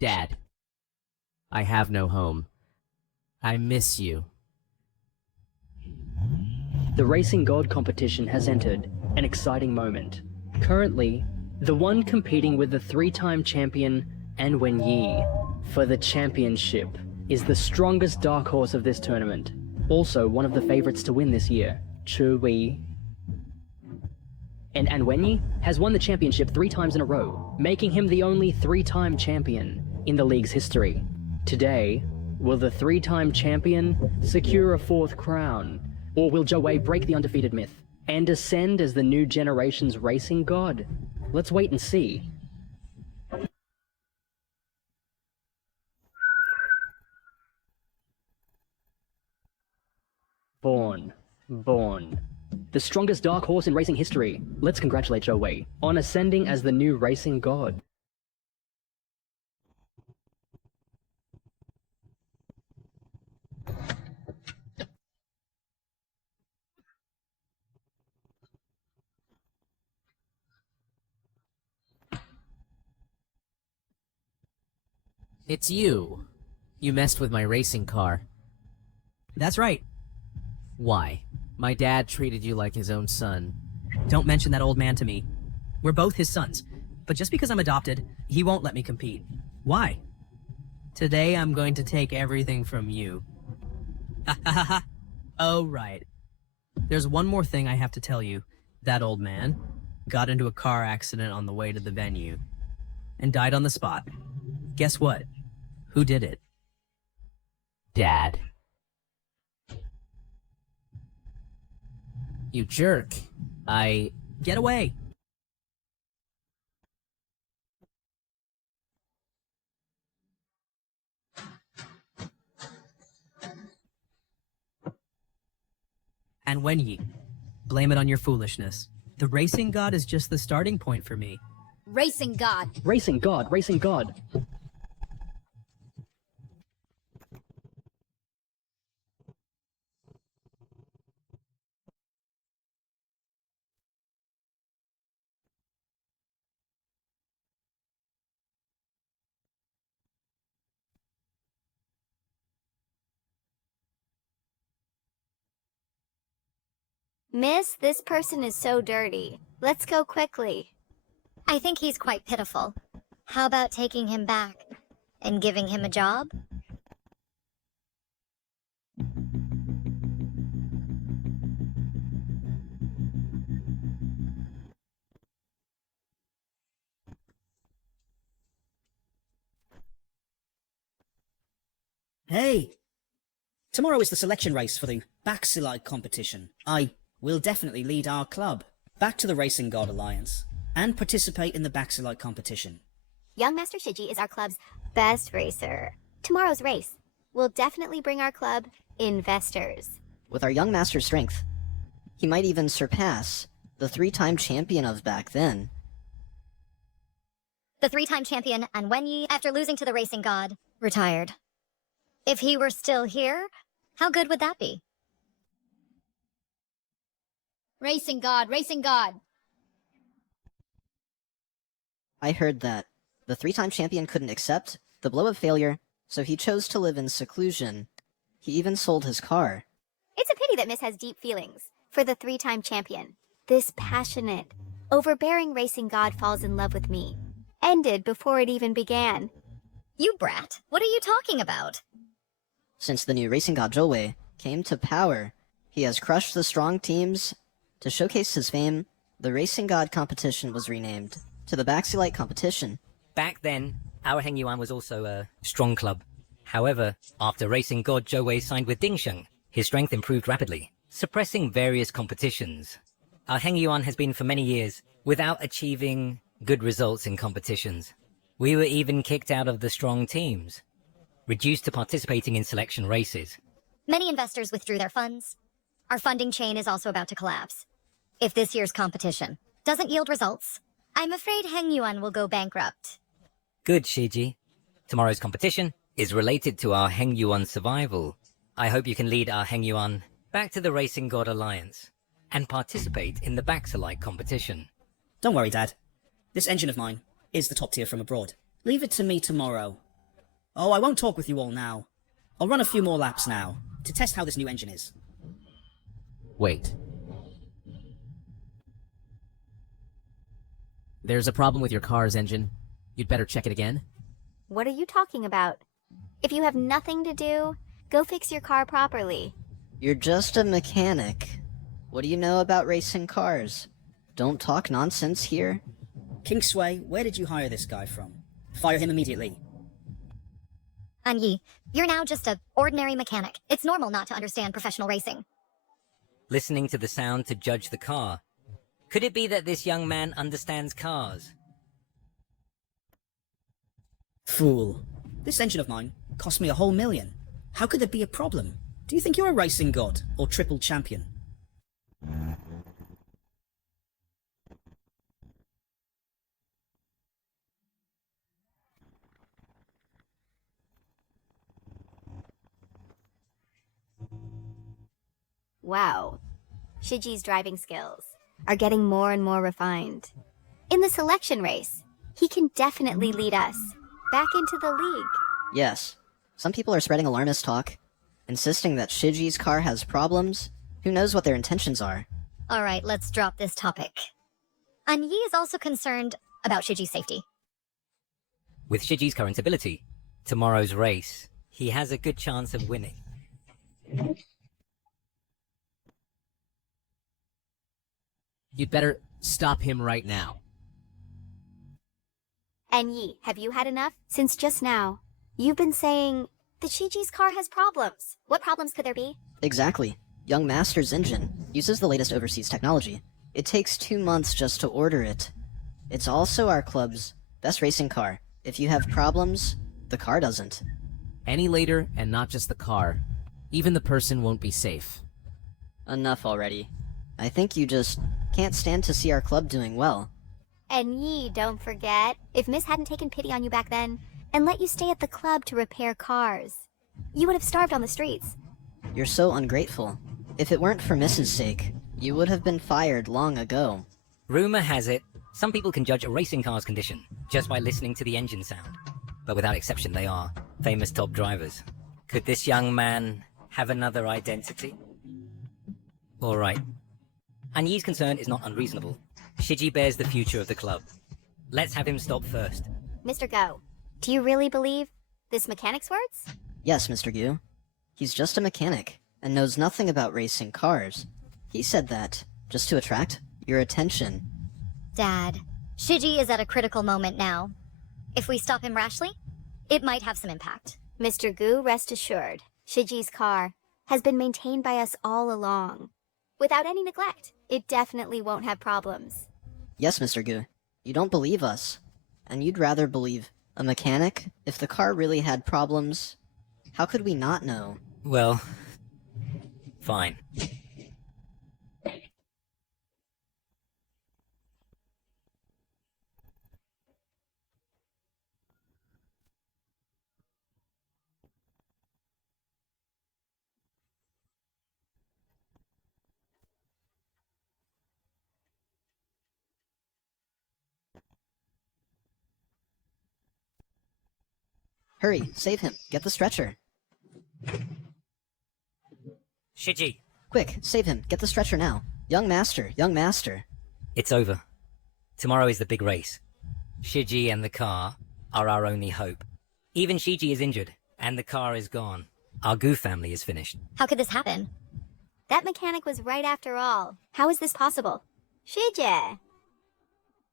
Dad, I have no home. I miss you. The Racing God competition has entered an exciting moment. Currently, the one competing with the three-time champion An Wenyi for the championship is the strongest dark horse of this tournament. Also one of the favorites to win this year, Chu Wei. And An Wenyi has won the championship 3 times in a row, making him the only 3-time champion in the league's history. Today, will the 3-time champion secure a 4th crown? Or will Zhou Wei break the undefeated myth and ascend as the new generation's racing god? Let's wait and see. Born. The strongest dark horse in racing history. Let's congratulate Zhou Wei on ascending as the new racing god. It's you. You messed with my racing car. That's right. Why? My dad treated you like his own son. Don't mention that old man to me. We're both his sons. But just because I'm adopted, he won't let me compete. Why? Today I'm going to take everything from you. Ha ha ha ha. Oh, right. There's one more thing I have to tell you. That old man got into a car accident on the way to the venue and died on the spot. Guess what? Who did it? Dad. You jerk. Get away! And Wenyi, blame it on your foolishness. The racing god is just the starting point for me. Racing God. Racing god, racing god. Miss, this person is so dirty. Let's go quickly. I think he's quite pitiful. How about taking him back and giving him a job? Hey! Tomorrow is the selection race for the Baxilite competition. I will definitely lead our club back to the Racing God Alliance and participate in the Baxilite competition. Young Master Shiji is our club's best racer. Tomorrow's race will definitely bring our club investors. With our young master's strength, he might even surpass the 3-time champion of back then. The 3-time champion An Wenyi, after losing to the racing god, retired. If he were still here, how good would that be? Racing God, racing God. I heard that the 3-time champion couldn't accept the blow of failure, so he chose to live in seclusion. He even sold his car. It's a pity that Miss has deep feelings for the 3-time champion. This passionate, overbearing racing god falls in love with me. Ended before it even began. You brat, what are you talking about? Since the new racing god Zhou Wei came to power, he has crushed the strong teams. To showcase his fame, the Racing God competition was renamed to the Baxilite competition. Back then, our Heng Yuan was also a strong club. However, after Racing God Zhou Wei signed with Dingsheng, his strength improved rapidly, suppressing various competitions. Our Heng Yuan has been for many years without achieving good results in competitions. We were even kicked out of the strong teams, reduced to participating in selection races. Many investors withdrew their funds. Our funding chain is also about to collapse. If this year's competition doesn't yield results, I'm afraid Heng Yuan will go bankrupt. Good, Shiji. Tomorrow's competition is related to our Heng Yuan survival. I hope you can lead our Heng Yuan back to the Racing God Alliance and participate in the Baxilite competition. Don't worry, Dad. This engine of mine is the top tier from abroad. Leave it to me tomorrow, Oh, I won't talk with you all now. I'll run a few more laps now, to test how this new engine is. Wait. There's a problem with your car's engine. You'd better check it again. What are you talking about? If you have nothing to do, go fix your car properly. You're just a mechanic. What do you know about racing cars? Don't talk nonsense here. Kingsway, where did you hire this guy from? Fire him immediately. Yi, you're now just a ordinary mechanic. It's normal not to understand professional racing. Listening to the sound to judge the car. Could it be that this young man understands cars? Fool. This engine of mine cost me $1,000,000. How could there be a problem? Do you think you're a racing god or triple champion? Wow. Shiji's driving skills are getting more and more refined. In the selection race, he can definitely lead us back into the league. Yes. Some people are spreading alarmist talk, insisting that Shiji's car has problems. Who knows what their intentions are? Alright, let's drop this topic. Yi is also concerned about Shiji's safety. With Shiji's current ability, tomorrow's race, he has a good chance of winning. You'd better stop him right now. And Yi, have you had enough? Since just now, you've been saying that Shiji's car has problems. What problems could there be? Exactly. Young Master's engine uses the latest overseas technology. It takes 2 months just to order it. It's also our club's best racing car. If you have problems, the car doesn't. Any later, and not just the car. Even the person won't be safe. Enough already. I think you just can't stand to see our club doing well. And Yi, don't forget, if Miss hadn't taken pity on you back then, and let you stay at the club to repair cars, you would have starved on the streets. You're so ungrateful. If it weren't for Miss's sake, you would have been fired long ago. Rumor has it, some people can judge a racing car's condition just by listening to the engine sound. But without exception, they are famous top drivers. Could this young man have another identity? Alright. Yi's concern is not unreasonable. Shiji bears the future of the club. Let's have him stop first. Mr. Go, do you really believe this mechanic's words? Yes, Mr. Gu. He's just a mechanic, and knows nothing about racing cars. He said that, just to attract your attention. Dad, Shiji is at a critical moment now. If we stop him rashly, it might have some impact. Mr. Gu, rest assured, Shiji's car has been maintained by us all along. Without any neglect, it definitely won't have problems. Yes, Mr. Gu. You don't believe us. And you'd rather believe a mechanic? If the car really had problems, how could we not know? Well, fine. Hurry, save him. Get the stretcher. Shiji, Quick, save him. Get the stretcher now. Young Master, young Master. it's over. Tomorrow is the big race. Shiji and the car are our only hope. Even Shiji is injured, and the car is gone. Our Gu family is finished. How could this happen? That mechanic was right after all. How is this possible? Shiji!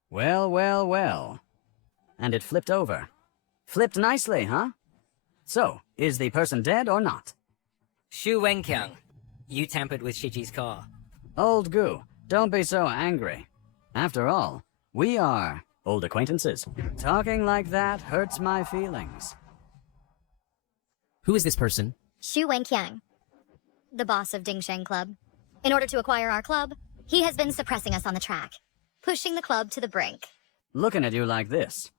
Well, well, well. And it flipped over. Flipped nicely, huh? So, is the person dead or not? Shu Wenkyang, you tampered with Shiji's car. Old Gu, don't be so angry. After all, we are old acquaintances. Talking like that hurts my feelings. Who is this person? Shu Wenkyang, the boss of Dingsheng Club. In order to acquire our club, he has been suppressing us on the track, pushing the club to the brink. Looking at you like this.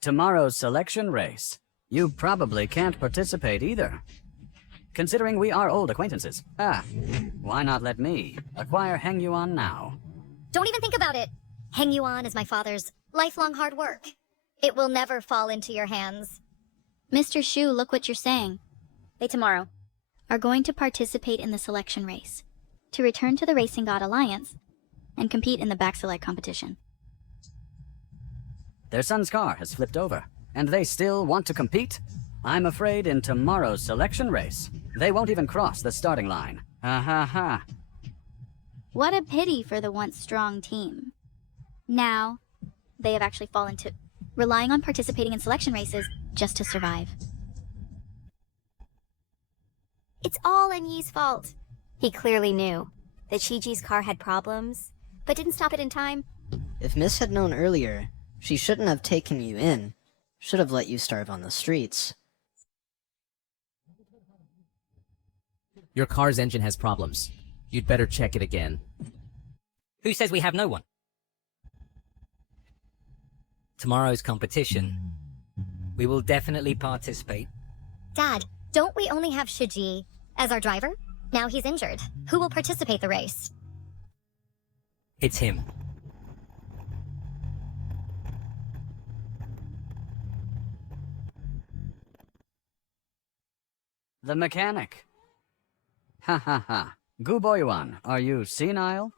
Tomorrow's selection race. You probably can't participate either. Considering we are old acquaintances. Why not let me acquire Heng Yuan now? Don't even think about it. Heng Yuan is my father's lifelong hard work. It will never fall into your hands. Mr. Shu, look what you're saying. They tomorrow are going to participate in the selection race to return to the Racing God Alliance and compete in the backselect competition. Their son's car has flipped over, and they still want to compete? I'm afraid in tomorrow's selection race, they won't even cross the starting line. Ha ha ha. What a pity for the once strong team. Now, they have actually fallen to relying on participating in selection races just to survive. It's all Enyi's fault. He clearly knew that Shiji's car had problems, but didn't stop it in time. If Miss had known earlier, she shouldn't have taken you in. Should have let you starve on the streets. Your car's engine has problems. You'd better check it again. Who says we have no one? Tomorrow's competition. We will definitely participate. Dad, don't we only have Shiji as our driver? Now he's injured. Who will participate the race? It's him. The mechanic. Ha ha ha. Guboyuan, are you senile?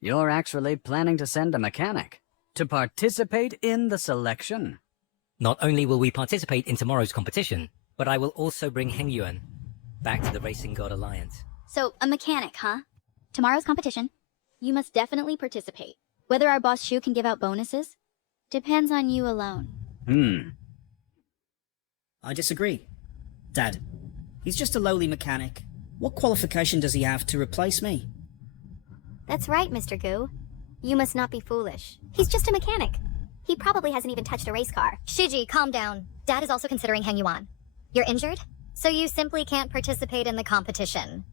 You're actually planning to send a mechanic to participate in the selection? Not only will we participate in tomorrow's competition, but I will also bring Hengyuan back to the Racing God Alliance. So, a mechanic, huh? Tomorrow's competition, you must definitely participate. Whether our boss Shu can give out bonuses depends on you alone. I disagree. Dad, he's just a lowly mechanic. What qualification does he have to replace me? That's right, Mr. Gu. You must not be foolish. He's just a mechanic. He probably hasn't even touched a race car. Shiji, calm down. Dad is also considering Hengyuan. You're injured? So you simply can't participate in the competition.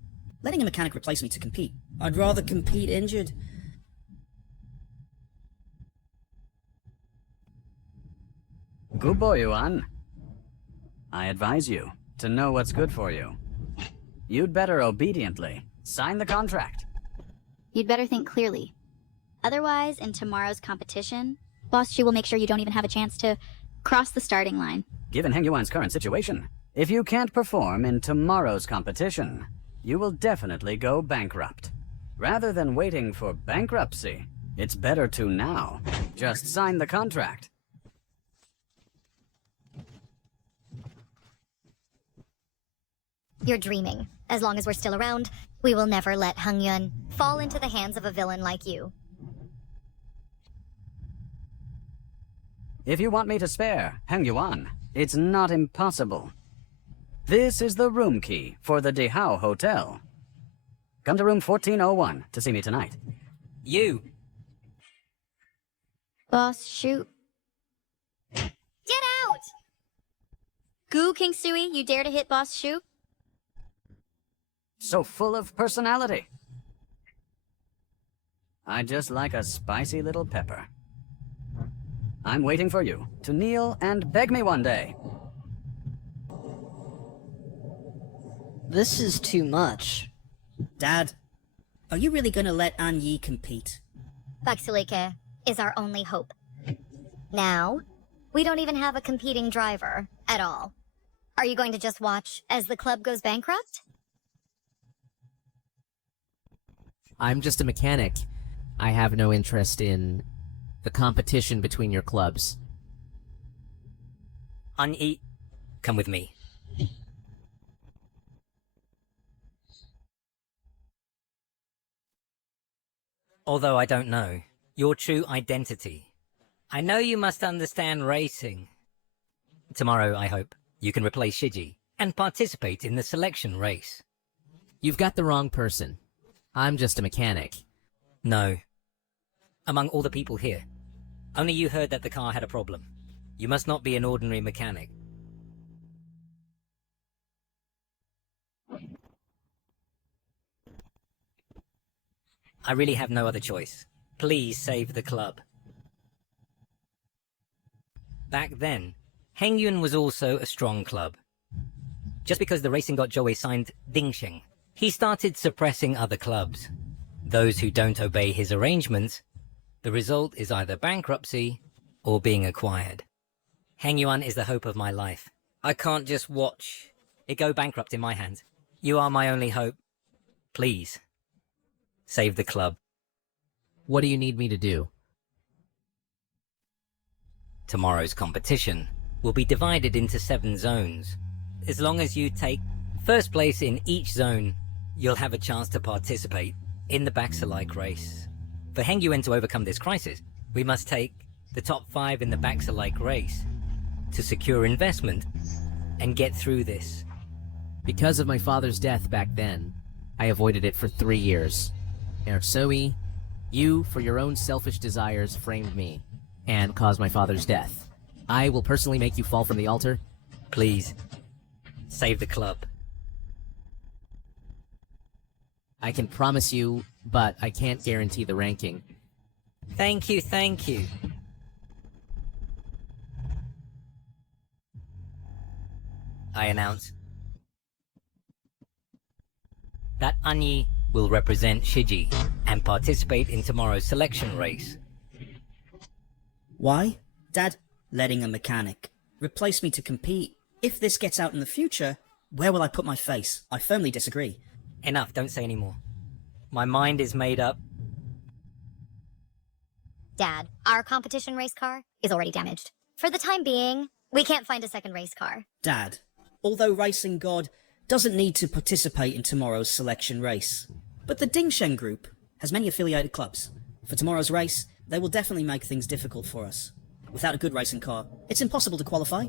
Letting a mechanic replace me to compete. I'd rather compete injured. Guboyuan, I advise you to know what's good for you. You'd better obediently sign the contract. You'd better think clearly. Otherwise, in tomorrow's competition, Boss Shu will make sure you don't even have a chance to cross the starting line. Given Hengyuan's current situation, if you can't perform in tomorrow's competition, you will definitely go bankrupt. Rather than waiting for bankruptcy, it's better to now just sign the contract. You're dreaming. As long as we're still around, we will never let Hengyuan fall into the hands of a villain like you. If you want me to spare Hengyuan, it's not impossible. This is the room key for the Dehao Hotel. Come to room 1401 to see me tonight. You! Boss Shu. Get out! Gu King Sui, you dare to hit Boss Shu? So full of personality. I just like a spicy little pepper. I'm waiting for you to kneel and beg me one day. This is too much. Dad, are you really gonna let Anyi compete? Baksulike is our only hope. Now, we don't even have a competing driver at all. Are you going to just watch as the club goes bankrupt? I'm just a mechanic. I have no interest in the competition between your clubs. Unyi, come with me. Although I don't know your true identity, I know you must understand racing. Tomorrow, I hope, you can replace Shiji and participate in the selection race. You've got the wrong person. I'm just a mechanic. No. Among all the people here, only you heard that the car had a problem. You must not be an ordinary mechanic. I really have no other choice. Please save the club. Back then, Hengyun was also a strong club. Just because the Racing God Joey signed Dingsheng, he started suppressing other clubs. Those who don't obey his arrangements, the result is either bankruptcy or being acquired. Hengyuan is the hope of my life. I can't just watch it go bankrupt in my hands. You are my only hope. Please, save the club. What do you need me to do? Tomorrow's competition will be divided into 7 zones. As long as you take first place in each zone, you'll have a chance to participate in the Baxalike race. For Heng Yuan to overcome this crisis, we must take the top 5 in the Baxalike race to secure investment and get through this. Because of my father's death back then, I avoided it for 3 years. Ersoi, you, for your own selfish desires, framed me and caused my father's death. I will personally make you fall from the altar. Please, save the club. I can promise you, but I can't guarantee the ranking. Thank you, thank you. I announce that Anyi will represent Shiji and participate in tomorrow's selection race. Why? Dad, letting a mechanic replace me to compete. If this gets out in the future, where will I put my face? I firmly disagree. Enough, don't say any more. My mind is made up. Dad, our competition race car is already damaged. For the time being, we can't find a second race car. Dad, although Racing God doesn't need to participate in tomorrow's selection race, but the Dingsheng group has many affiliated clubs. For tomorrow's race, they will definitely make things difficult for us. Without a good racing car, it's impossible to qualify.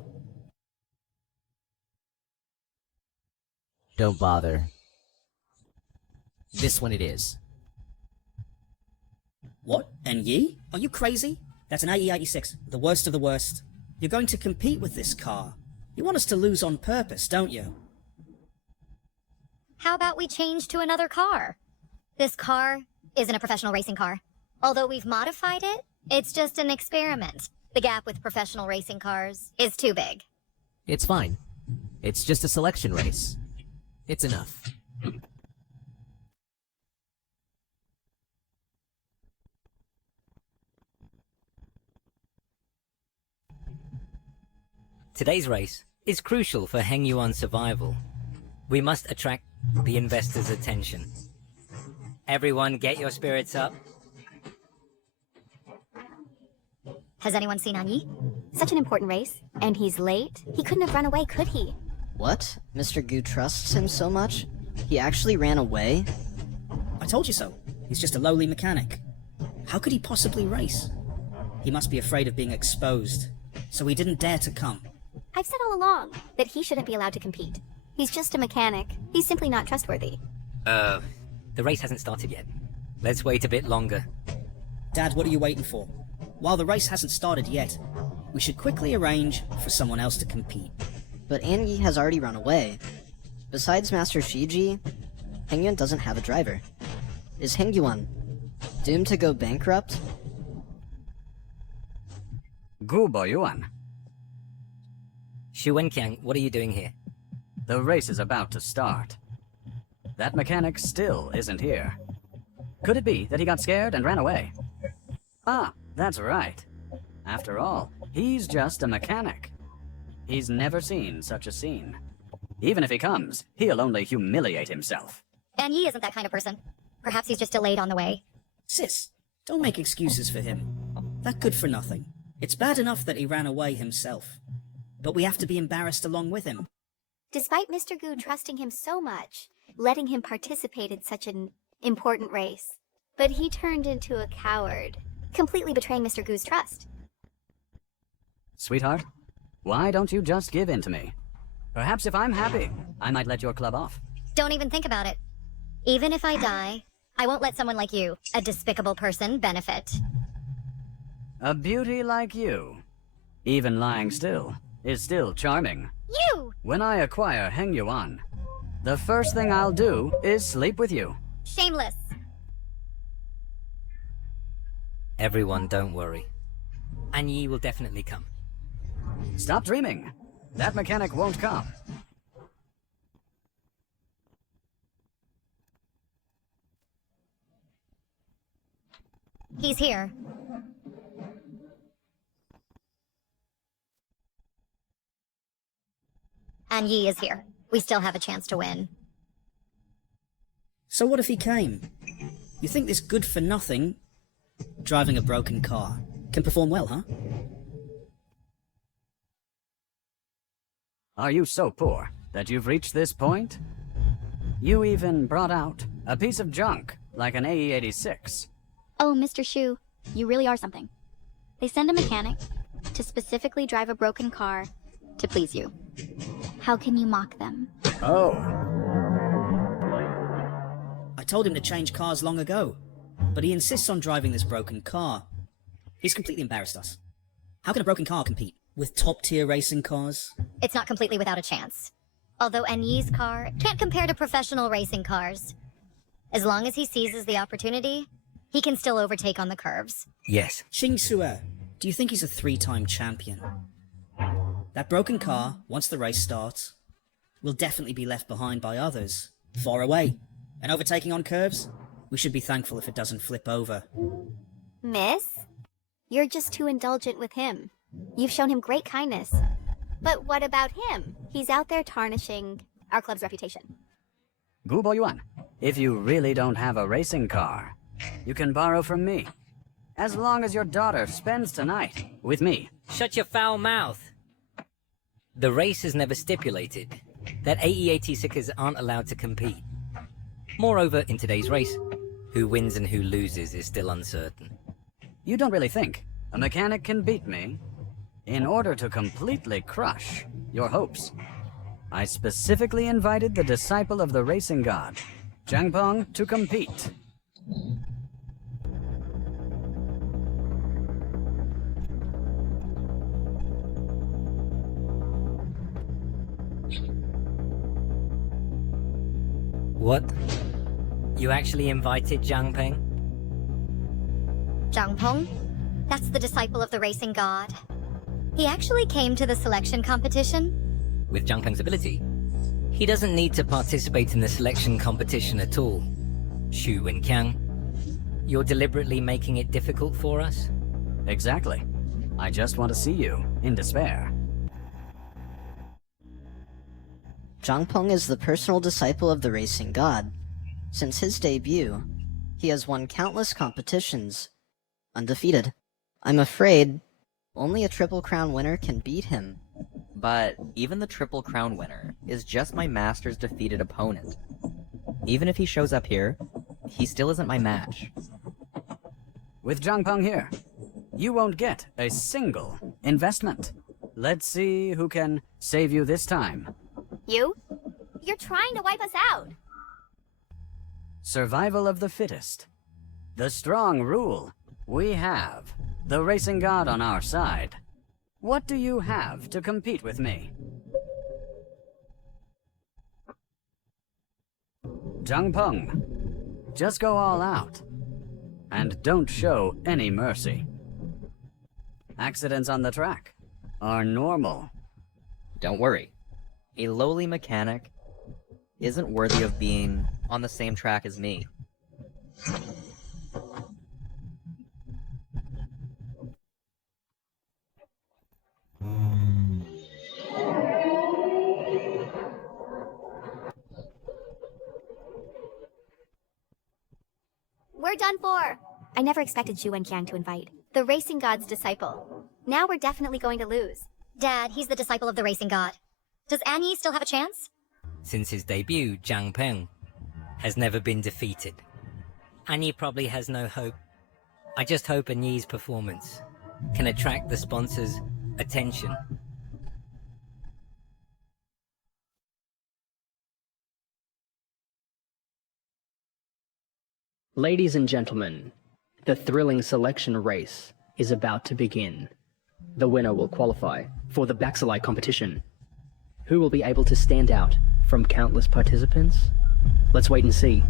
Don't bother. This one it is. What? NE? Are you crazy? That's an AE86, the worst of the worst. You're going to compete with this car. You want us to lose on purpose, don't you? How about we change to another car? This car isn't a professional racing car. Although we've modified it, it's just an experiment. The gap with professional racing cars is too big. It's fine. It's just a selection race. It's enough. Today's race is crucial for Heng Yuan's survival. We must attract the investors' attention. Everyone get your spirits up. Has anyone seen Anyi? Such an important race, and he's late. He couldn't have run away, could he? What? Mr. Gu trusts him so much? He actually ran away? I told you so. He's just a lowly mechanic. How could he possibly race? He must be afraid of being exposed, so he didn't dare to come. I've said all along that he shouldn't be allowed to compete. He's just a mechanic. He's simply not trustworthy. The race hasn't started yet. Let's wait a bit longer. Dad, what are you waiting for? While the race hasn't started yet, we should quickly arrange for someone else to compete. But Anyi has already run away. Besides Master Shiji, Heng Yuan doesn't have a driver. Is Heng Yuan doomed to go bankrupt? Gu Boyuan. Xu Wenqiang, what are you doing here? The race is about to start. That mechanic still isn't here. Could it be that he got scared and ran away? Ah, that's right. After all, he's just a mechanic. He's never seen such a scene. Even if he comes, he'll only humiliate himself. Anyi isn't that kind of person. Perhaps he's just delayed on the way. Sis, don't make excuses for him. That good for nothing. It's bad enough that he ran away himself. But we have to be embarrassed along with him. Despite Mr. Gu trusting him so much, letting him participate in such an important race. But he turned into a coward, completely betraying Mr. Gu's trust. Sweetheart, why don't you just give in to me? Perhaps if I'm happy, I might let your club off. Don't even think about it. Even if I die, I won't let someone like you, a despicable person, benefit. A beauty like you, even lying still, is still charming. You! When I acquire Heng Yuan, the first thing I'll do is sleep with you. Shameless. Everyone, don't worry. Anyi will definitely come. Stop dreaming. That mechanic won't come. He's here. And Yi is here. We still have a chance to win. So what if he came? You think this good-for-nothing, driving a broken car, can perform well, huh? Are you so poor that you've reached this point? You even brought out a piece of junk like an AE-86. Oh, Mr. Shu, you really are something. They send a mechanic to specifically drive a broken car to please you. How can you mock them? Oh. I told him to change cars long ago, but he insists on driving this broken car. He's completely embarrassed us. How can a broken car compete with top-tier racing cars? It's not completely without a chance. Although Anyi's car can't compare to professional racing cars. As long as he seizes the opportunity, he can still overtake on the curves. Yes. Ching Sue, do you think he's a 3-time champion? That broken car, once the race starts, will definitely be left behind by others, far away. And overtaking on curves? We should be thankful if it doesn't flip over. Miss? You're just too indulgent with him. You've shown him great kindness. But what about him? He's out there tarnishing our club's reputation. Gu Boyuan, if you really don't have a racing car, you can borrow from me. As long as your daughter spends tonight with me. Shut your foul mouth. The race is never stipulated that AE-86ers aren't allowed to compete. Moreover, in today's race, who wins and who loses is still uncertain. You don't really think a mechanic can beat me? In order to completely crush your hopes, I specifically invited the disciple of the racing god, Zhang Peng, to compete. What? You actually invited Zhang Peng? Zhang Peng? That's the disciple of the racing god. He actually came to the selection competition. With Zhang Peng's ability, he doesn't need to participate in the selection competition at all. Shu and Qiang, you're deliberately making it difficult for us? Exactly. I just want to see you in despair. Zhang Peng is the personal disciple of the racing god. Since his debut, he has won countless competitions, undefeated. I'm afraid only a Triple Crown winner can beat him. But even the Triple Crown winner is just my master's defeated opponent. Even if he shows up here, he still isn't my match. With Zhang Peng here, you won't get a single investment. Let's see who can save you this time. You? You're trying to wipe us out. Survival of the fittest. The strong rule. We have the racing god on our side. What do you have to compete with me? Zhang Peng, just go all out. And don't show any mercy. Accidents on the track are normal. Don't worry. A lowly mechanic isn't worthy of being on the same track as me. We're done for. I never expected Zhu and Qiang to invite the racing god's disciple. Now we're definitely going to lose. Dad, he's the disciple of the racing god. Does Anyi still have a chance? Since his debut, Zhang Peng has never been defeated. Anyi probably has no hope. I just hope Anyi's performance can attract the sponsors' attention. Ladies and gentlemen, the thrilling selection race is about to begin. The winner will qualify for the Baxalai competition. Who will be able to stand out from countless participants? Let's wait and see.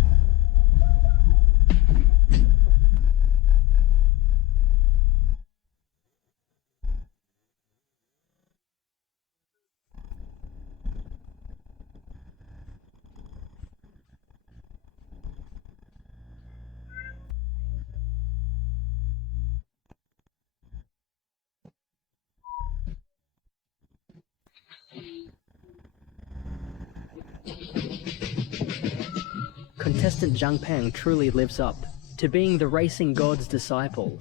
contestant Zhang Peng truly lives up to being the racing god's disciple.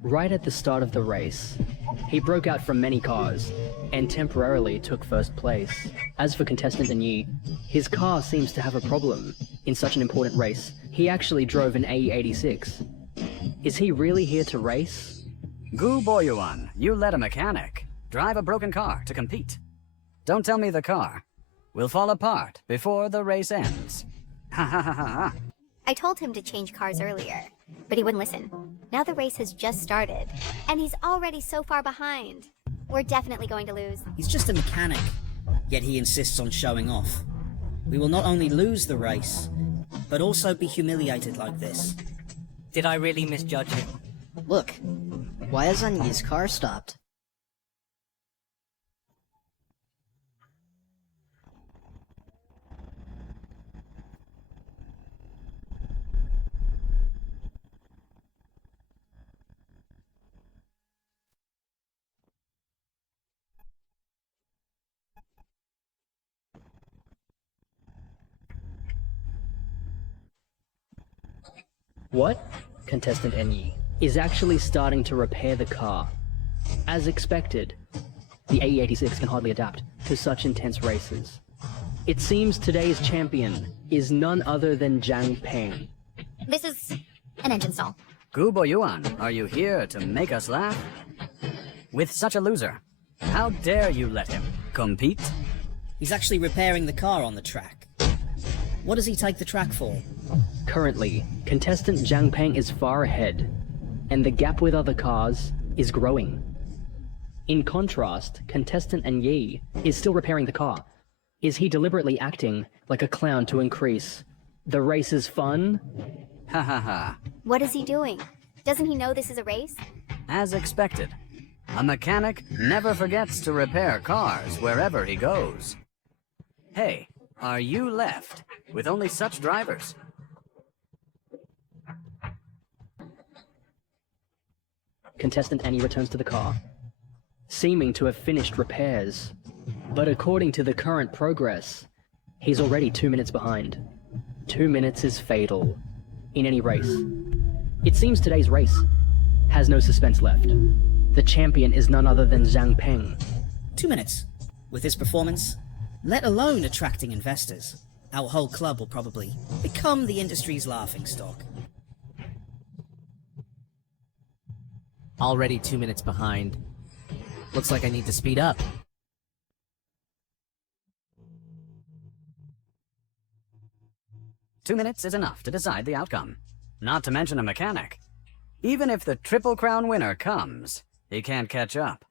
Right at the start of the race, he broke out from many cars and temporarily took first place. As for contestant Yi, his car seems to have a problem. In such an important race, he actually drove an AE86. Is he really here to race? Gu Boyuan, you let a mechanic drive a broken car to compete. Don't tell me the car will fall apart before the race ends. Ha ha ha ha. I told him to change cars earlier, but he wouldn't listen. Now the race has just started, and he's already so far behind. We're definitely going to lose. He's just a mechanic, yet he insists on showing off. We will not only lose the race, but also be humiliated like this. Did I really misjudge him? Look, why has Anyi's car stopped? What? Contestant Enyi is actually starting to repair the car. As expected, the AE86 can hardly adapt to such intense races. It seems today's champion is none other than Zhang Peng. This is an engine stall. Gu Boyuan, are you here to make us laugh? With such a loser, how dare you let him compete? He's actually repairing the car on the track. What does he take the track for? Currently, contestant Zhang Peng is far ahead, and the gap with other cars is growing. In contrast, contestant Yi is still repairing the car. Is he deliberately acting like a clown to increase the race's fun? Ha ha ha. What is he doing? Doesn't he know this is a race? As expected, a mechanic never forgets to repair cars wherever he goes. Hey, are you left with only such drivers? Contestant Annie returns to the car, seeming to have finished repairs. But according to the current progress, he's already 2 minutes behind. 2 minutes is fatal in any race. It seems today's race has no suspense left. The champion is none other than Zhang Peng. 2 minutes. With his performance, let alone attracting investors, our whole club will probably become the industry's laughingstock. Already 2 minutes behind. Looks like I need to speed up. Two minutes is enough to decide the outcome. Not to mention a mechanic. Even if the Triple Crown winner comes, he can't catch up.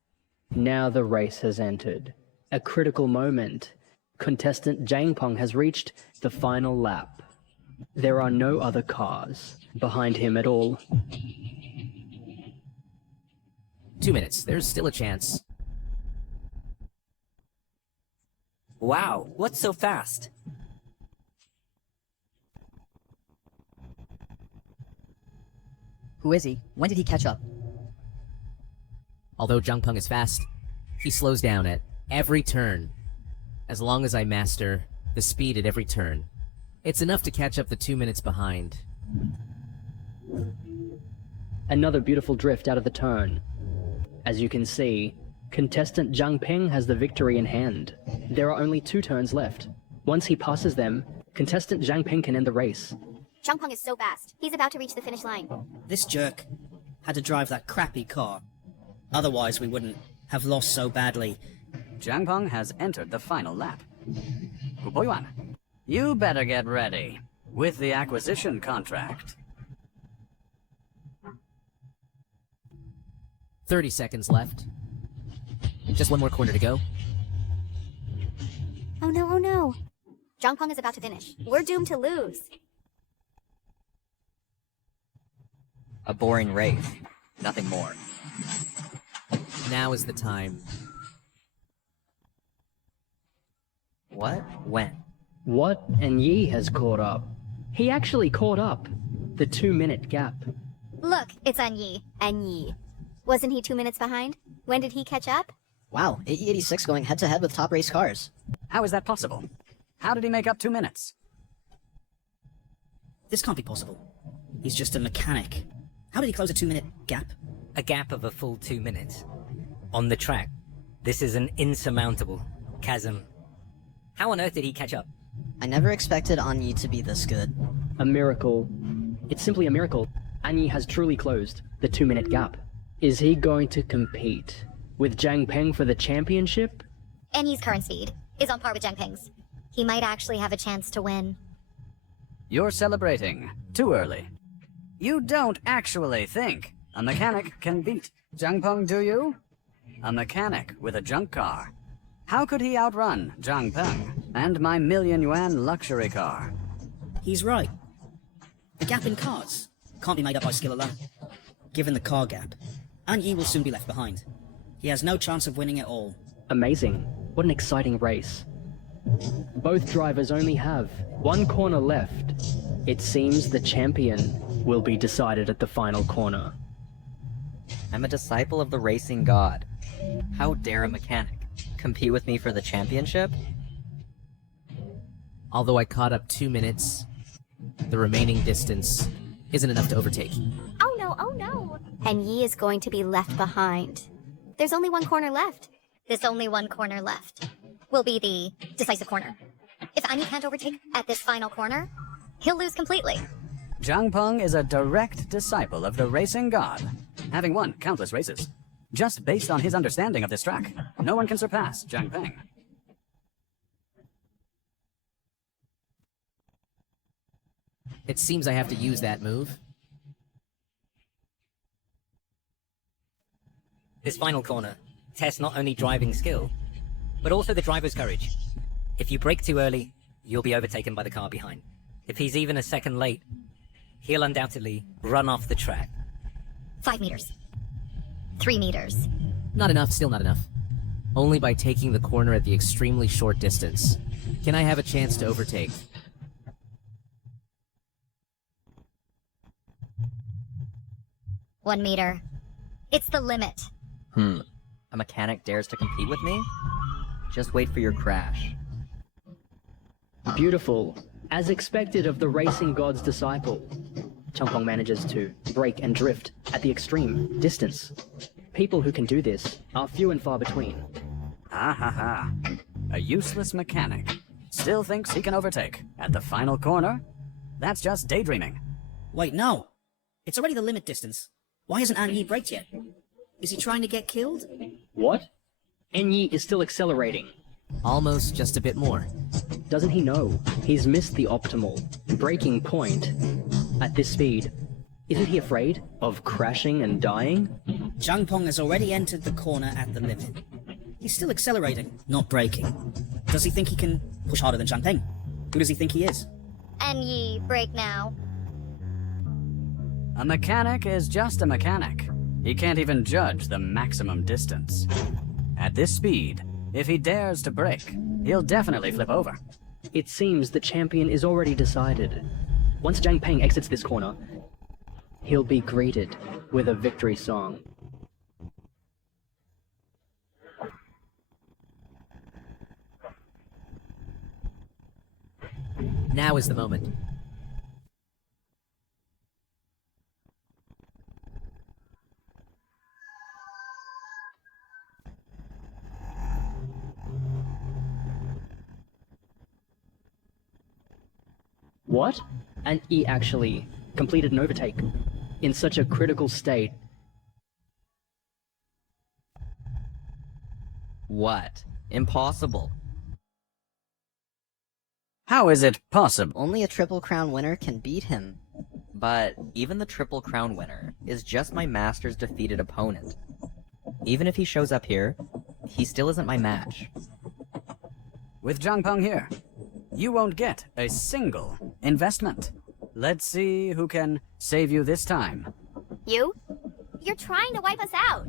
Now the race has entered. A critical moment. Contestant Zhang Peng has reached the final lap. There are no other cars behind him at all. 2 minutes. There's still a chance. Wow, what's so fast? Who is he? When did he catch up? Although Zhang Peng is fast, he slows down at every turn. As long as I master the speed at every turn, it's enough to catch up the 2 minutes behind. Another beautiful drift out of the turn. As you can see, contestant Zhang Peng has the victory in hand. There are only 2 turns left. Once he passes them, contestant Zhang Peng can end the race. Zhang Peng is so fast. He's about to reach the finish line. This jerk had to drive that crappy car. Otherwise, we wouldn't have lost so badly. Zhang Peng has entered the final lap. Gu Boyuan, you better get ready with the acquisition contract. 30 seconds left. Just one more corner to go. Oh no, oh no. Zhang Peng is about to finish. We're doomed to lose. A boring race. Nothing more. Now is the time. What? When? What? And Yi has caught up. He actually caught up. The 2 minute gap. Look, it's Anyi. Yi. Wasn't he 2 minutes behind? When did he catch up? Wow, AE86 going head to head with top race cars. How is that possible? How did he make up 2 minutes? This can't be possible. He's just a mechanic. How did he close a 2-minute gap? A gap of a full 2 minutes. On the track. This is an insurmountable chasm. How on earth did he catch up? I never expected Anyi to be this good. A miracle. It's simply a miracle. Anyi has truly closed the 2-minute gap. Is he going to compete with Zhang Peng for the championship? Anyi's current speed is on par with Zhang Peng's. He might actually have a chance to win. You're celebrating too early. You don't actually think a mechanic can beat Zhang Peng, do you? A mechanic with a junk car. How could he outrun Zhang Peng and my million-yuan luxury car? He's right. The gap in cars can't be made up by skill alone. Given the car gap, Anyi will soon be left behind. He has no chance of winning it all. Amazing. What an exciting race. Both drivers only have one corner left. It seems the champion will be decided at the final corner. I'm a disciple of the racing god. How dare a mechanic compete with me for the championship? Although I caught up 2 minutes, the remaining distance isn't enough to overtake. Oh no, oh no! And Yi is going to be left behind. There's only one corner left. This only one corner left will be the decisive corner. If Anyi can't overtake at this final corner, he'll lose completely. Zhang Peng is a direct disciple of the racing god, having won countless races. Just based on his understanding of this track, no one can surpass Zhang Peng. It seems I have to use that move. This final corner tests not only driving skill, but also the driver's courage. If you brake too early, you'll be overtaken by the car behind. If he's even a second late, he'll undoubtedly run off the track. 5 meters. 3 meters. Not enough, still not enough. Only by taking the corner at the extremely short distance can I have a chance to overtake. One meter. It's the limit. A mechanic dares to compete with me? Just wait for your crash. Beautiful. As expected of the racing god's disciple, Changpeng manages to brake and drift at the extreme distance. People who can do this are few and far between. Ah ha ha. A useless mechanic still thinks he can overtake at the final corner? That's just daydreaming. Wait, no! It's already the limit distance. Why hasn't Anyi braked yet? Is he trying to get killed? What? Enyi is still accelerating. Almost just a bit more. Doesn't he know he's missed the optimal braking point at this speed? Isn't he afraid of crashing and dying? Zhang Peng has already entered the corner at the limit. He's still accelerating, not braking. Does he think he can push harder than Zhang Peng? Who does he think he is? Anyi, brake now. A mechanic is just a mechanic. He can't even judge the maximum distance. At this speed, if he dares to brake, he'll definitely flip over. It seems the champion is already decided. Once Zhang Peng exits this corner, he'll be greeted with a victory song. Now is the moment. What? And he actually completed an overtake in such a critical state. What? Impossible. How is it possible? Only a Triple Crown winner can beat him. But even the Triple Crown winner is just my master's defeated opponent. Even if he shows up here, he still isn't my match. With Zhang Peng here, you won't get a single investment. Let's see who can save you this time. You? You're trying to wipe us out.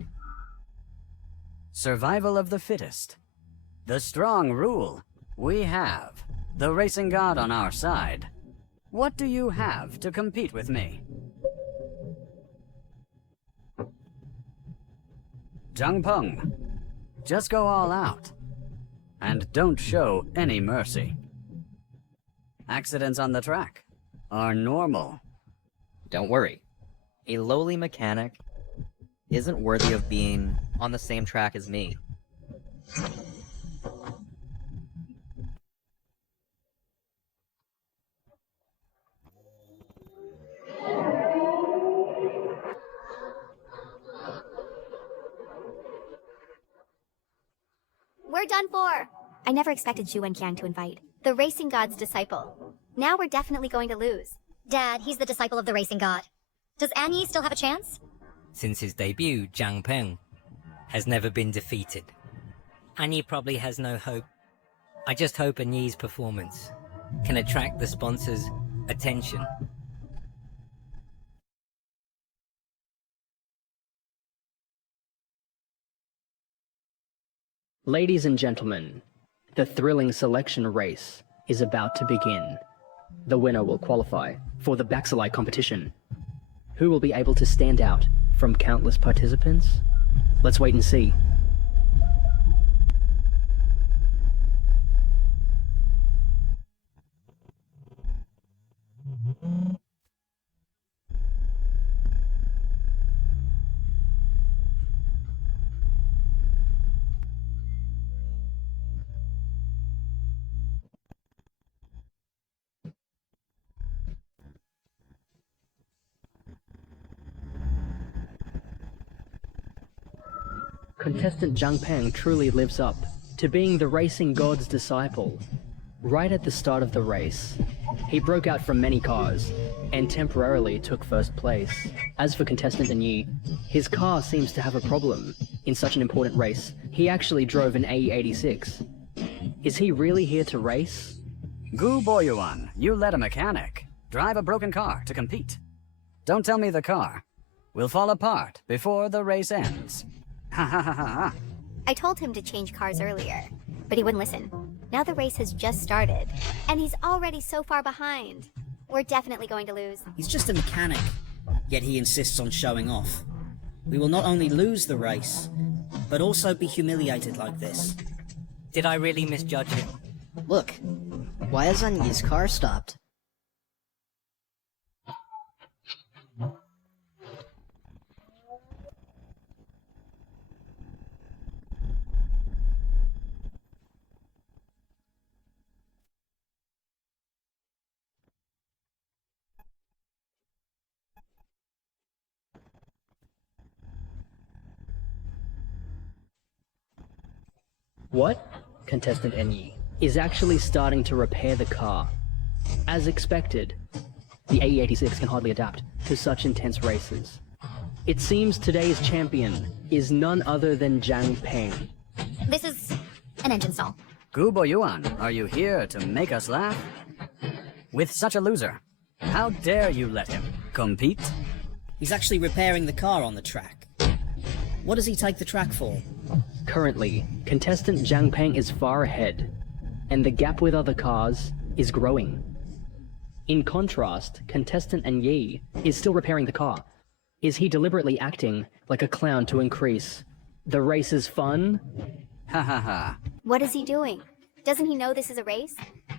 Survival of the fittest. The strong rule. We have the racing god on our side. What do you have to compete with me? Zhang Peng, just go all out. And don't show any mercy. Accidents on the track. are normal. Don't worry. A lowly mechanic isn't worthy of being on the same track as me. We're done for! I never expected Zhu Wenqiang to invite the racing god's disciple. Now we're definitely going to lose. Dad, he's the disciple of the racing god. Does Anyi still have a chance? Since his debut, Zhang Peng has never been defeated. Anyi probably has no hope. I just hope Anyi's performance can attract the sponsors' attention. Ladies and gentlemen, the thrilling selection race is about to begin. The winner will qualify for the Baxalai competition. Who will be able to stand out from countless participants? Let's wait and see. Contestant Zhang Peng truly lives up to being the racing god's disciple. Right at the start of the race, he broke out from many cars and temporarily took first place. As for contestant Anyi, his car seems to have a problem. In such an important race, he actually drove an AE86. Is he really here to race? Gu Boyuan, you let a mechanic drive a broken car to compete. Don't tell me the car will fall apart before the race ends. Ha ha ha ha. I told him to change cars earlier, but he wouldn't listen. Now the race has just started, and he's already so far behind. We're definitely going to lose. He's just a mechanic, yet he insists on showing off. We will not only lose the race, but also be humiliated like this. Did I really misjudge him? Look, why has Anyi's car stopped? What? Contestant Anyi is actually starting to repair the car. As expected, the AE86 can hardly adapt to such intense races. It seems today's champion is none other than Zhang Peng. This is an engine stall. Gu Boyuan, are you here to make us laugh? With such a loser, how dare you let him compete? He's actually repairing the car on the track. What does he take the track for? Currently, contestant Zhang Peng is far ahead, and the gap with other cars is growing. In contrast, contestant Anyi is still repairing the car. Is he deliberately acting like a clown to increase the race's fun? Ha ha ha. What is he doing? Doesn't he know this is a race?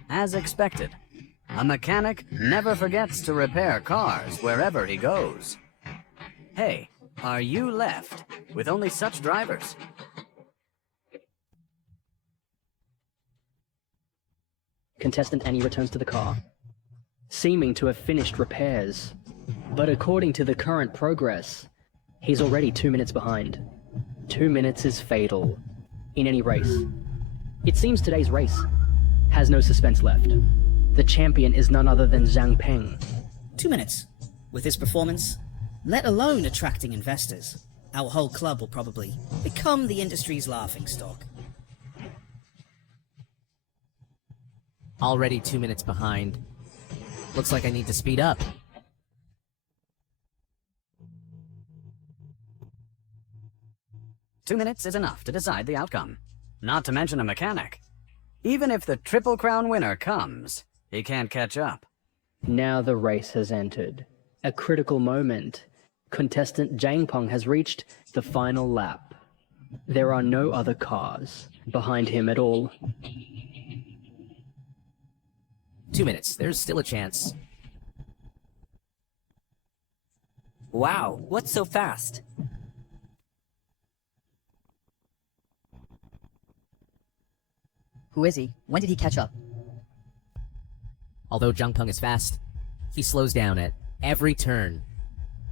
As expected, a mechanic never forgets to repair cars wherever he goes. Hey, are you left with only such drivers? Contestant Annie returns to the car, seeming to have finished repairs. But according to the current progress, he's already 2 minutes behind. 2 minutes is fatal in any race. It seems today's race has no suspense left. The champion is none other than Zhang Peng. 2 minutes. With his performance, let alone attracting investors, our whole club will probably become the industry's laughingstock. Already 2 minutes behind. Looks like I need to speed up. Two minutes is enough to decide the outcome. Not to mention a mechanic. Even if the Triple Crown winner comes, he can't catch up. Now the race has entered. A critical moment. Contestant Zhang Peng has reached the final lap. There are no other cars behind him at all. 2 minutes. There's still a chance. Wow, what's so fast? Who is he? When did he catch up? Although Zhang Peng is fast, he slows down at every turn.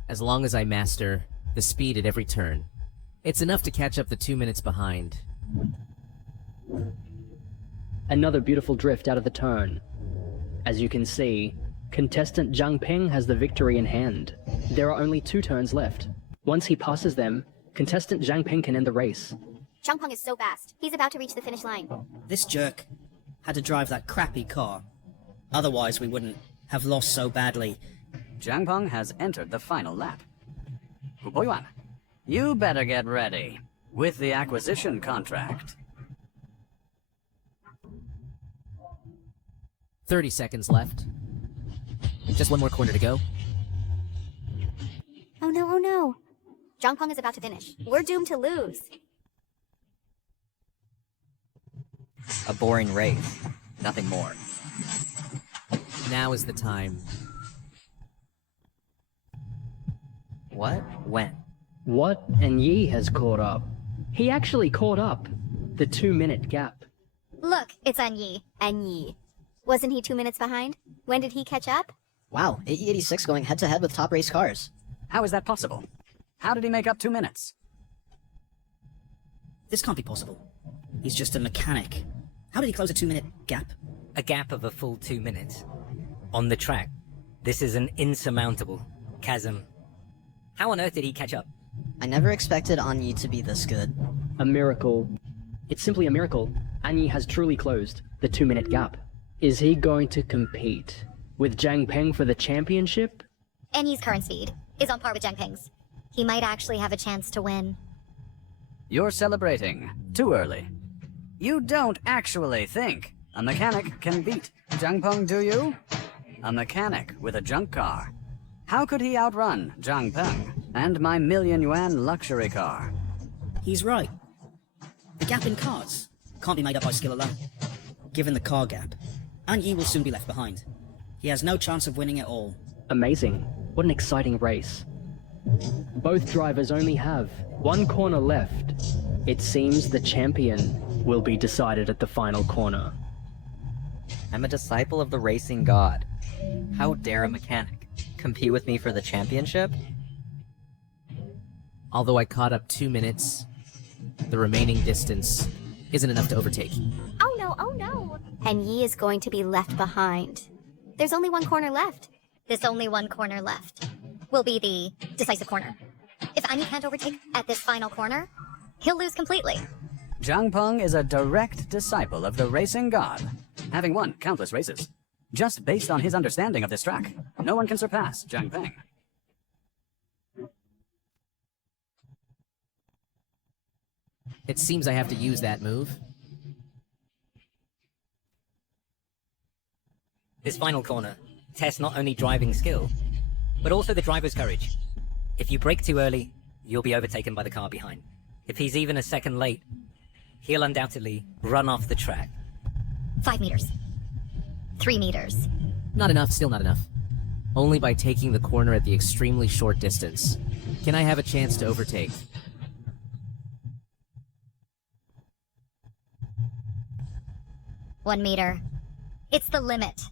As long as I master the speed at every turn, it's enough to catch up the 2 minutes behind. Another beautiful drift out of the turn. As you can see, contestant Zhang Peng has the victory in hand. There are only 2 turns left. Once he passes them, contestant Zhang Peng can end the race. Zhang Peng is so fast. He's about to reach the finish line. This jerk had to drive that crappy car. Otherwise, we wouldn't have lost so badly. Zhang Peng has entered the final lap. Hu Boyuan, you better get ready with the acquisition contract. 30 seconds left. Just one more corner to go. Oh no, oh no. Zhang Peng is about to finish. We're doomed to lose. A boring race. Nothing more. Now is the time. What? When? What? And Yi has caught up. He actually caught up. The 2-minute gap. Look, it's Anyi. Yi. Wasn't he 2 minutes behind? When did he catch up? Wow, AE86 going head-to-head with top race cars. How is that possible? How did he make up 2 minutes? This can't be possible. He's just a mechanic. How did he close a 2-minute gap? A gap of a full 2 minutes. On the track. This is an insurmountable chasm. How on earth did he catch up? I never expected Anyi to be this good. A miracle. It's simply a miracle. Anyi has truly closed the 2-minute gap. Is he going to compete with Zhang Peng for the championship? Anyi's current speed is on par with Zhang Peng's. He might actually have a chance to win. You're celebrating too early. You don't actually think a mechanic can beat Zhang Peng, do you? A mechanic with a junk car. How could he outrun Zhang Peng and my million-yuan luxury car? He's right. The gap in cars can't be made up by skill alone. Given the car gap, Anyi will soon be left behind. He has no chance of winning at all. Amazing. What an exciting race. Both drivers only have 1 corner left. It seems the champion will be decided at the final corner. I'm a disciple of the racing god. How dare a mechanic compete with me for the championship? Although I caught up 2 minutes, the remaining distance isn't enough to overtake. Oh no, oh no. And Yi is going to be left behind. There's only 1 corner left. This only 1 corner left will be the decisive corner. If Anyi can't overtake at this final corner, he'll lose completely. Zhang Peng is a direct disciple of the racing god, having won countless races. Just based on his understanding of this track, no one can surpass Zhang Peng. It seems I have to use that move. This final corner tests not only driving skill, but also the driver's courage. If you brake too early, you'll be overtaken by the car behind. If he's even a second late, he'll undoubtedly run off the track. 5 meters. 3 meters. Not enough, still not enough. Only by taking the corner at the extremely short distance can I have a chance to overtake. One meter. It's the limit.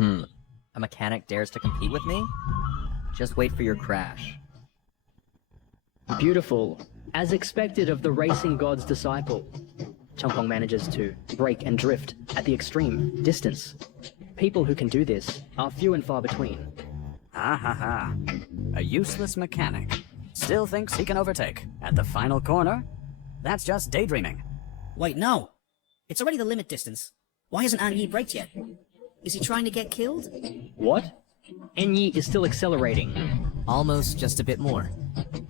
A mechanic dares to compete with me? Just wait for your crash. Beautiful. As expected of the racing god's disciple, Zhang Peng manages to brake and drift at the extreme distance. People who can do this are few and far between. Ha ha ha. A useless mechanic still thinks he can overtake at the final corner? That's just daydreaming. Wait, no. It's already the limit distance. Why hasn't Anyi braked yet? Is he trying to get killed? What? Enyi is still accelerating. Almost just a bit more.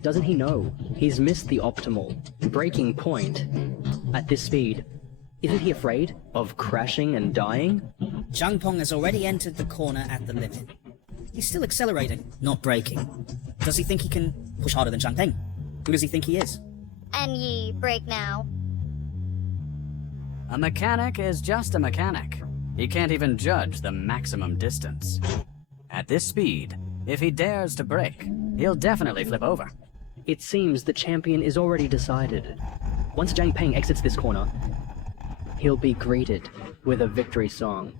Doesn't he know he's missed the optimal braking point at this speed? Isn't he afraid of crashing and dying? Zhang Peng has already entered the corner at the limit. He's still accelerating, not braking. Does he think he can push harder than Zhang Peng? Who does he think he is? Anyi, brake now. A mechanic is just a mechanic. He can't even judge the maximum distance. At this speed, if he dares to brake, he'll definitely flip over. It seems the champion is already decided. Once Zhang Peng exits this corner, he'll be greeted with a victory song.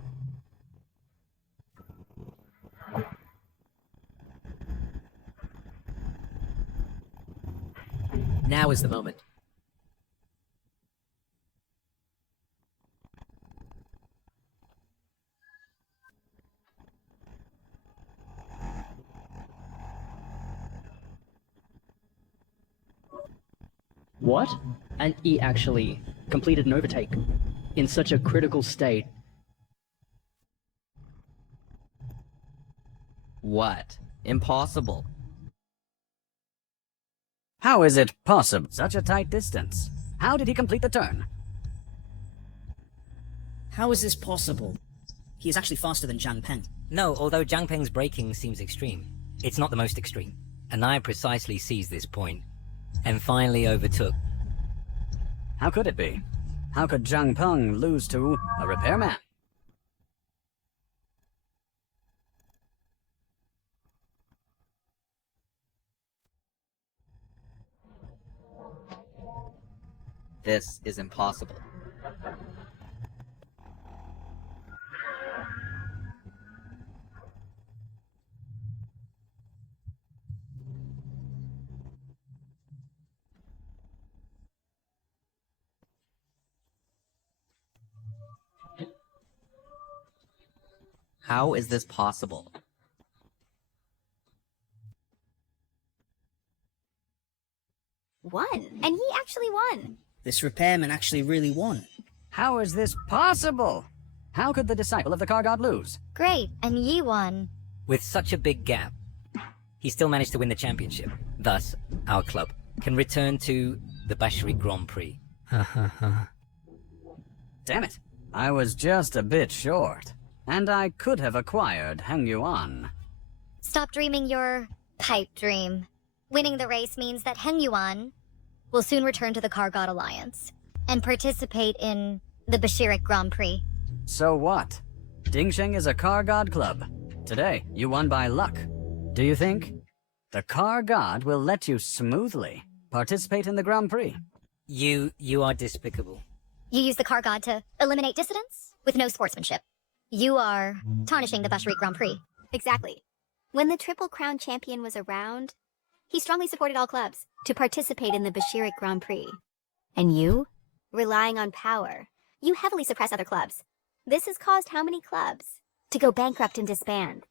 Now is the moment. What? And he actually completed an overtake in such a critical state. What? Impossible. How is it possible? Such a tight distance. How did he complete the turn? How is this possible? He is actually faster than Zhang Peng. No, although Zhang Peng's braking seems extreme, it's not the most extreme. And I precisely seized this point, and finally overtook. How could it be? How could Zhang Peng lose to a repairman? This is impossible. How is this possible? Won. And he actually won. This repairman actually really won. How is this possible? How could the disciple of the car god lose? Great, and Yi won. With such a big gap, he still managed to win the championship. Thus, our club can return to the Bashiri Grand Prix. Damn it. I was just a bit short. And I could have acquired Heng Yuan. Stop dreaming your pipe dream. Winning the race means that Heng Yuan will soon return to the Car God Alliance and participate in the Bashirik Grand Prix. So what? Dingsheng is a car god club. Today, you won by luck. Do you think the car god will let you smoothly participate in the Grand Prix? You are despicable. You use the Car God to eliminate dissidents with no sportsmanship. You are tarnishing the Bashirik Grand Prix. Exactly. When the Triple Crown champion was around, he strongly supported all clubs to participate in the Bashirik Grand Prix. And you? Relying on power, you heavily suppress other clubs. This has caused how many clubs to go bankrupt and disband?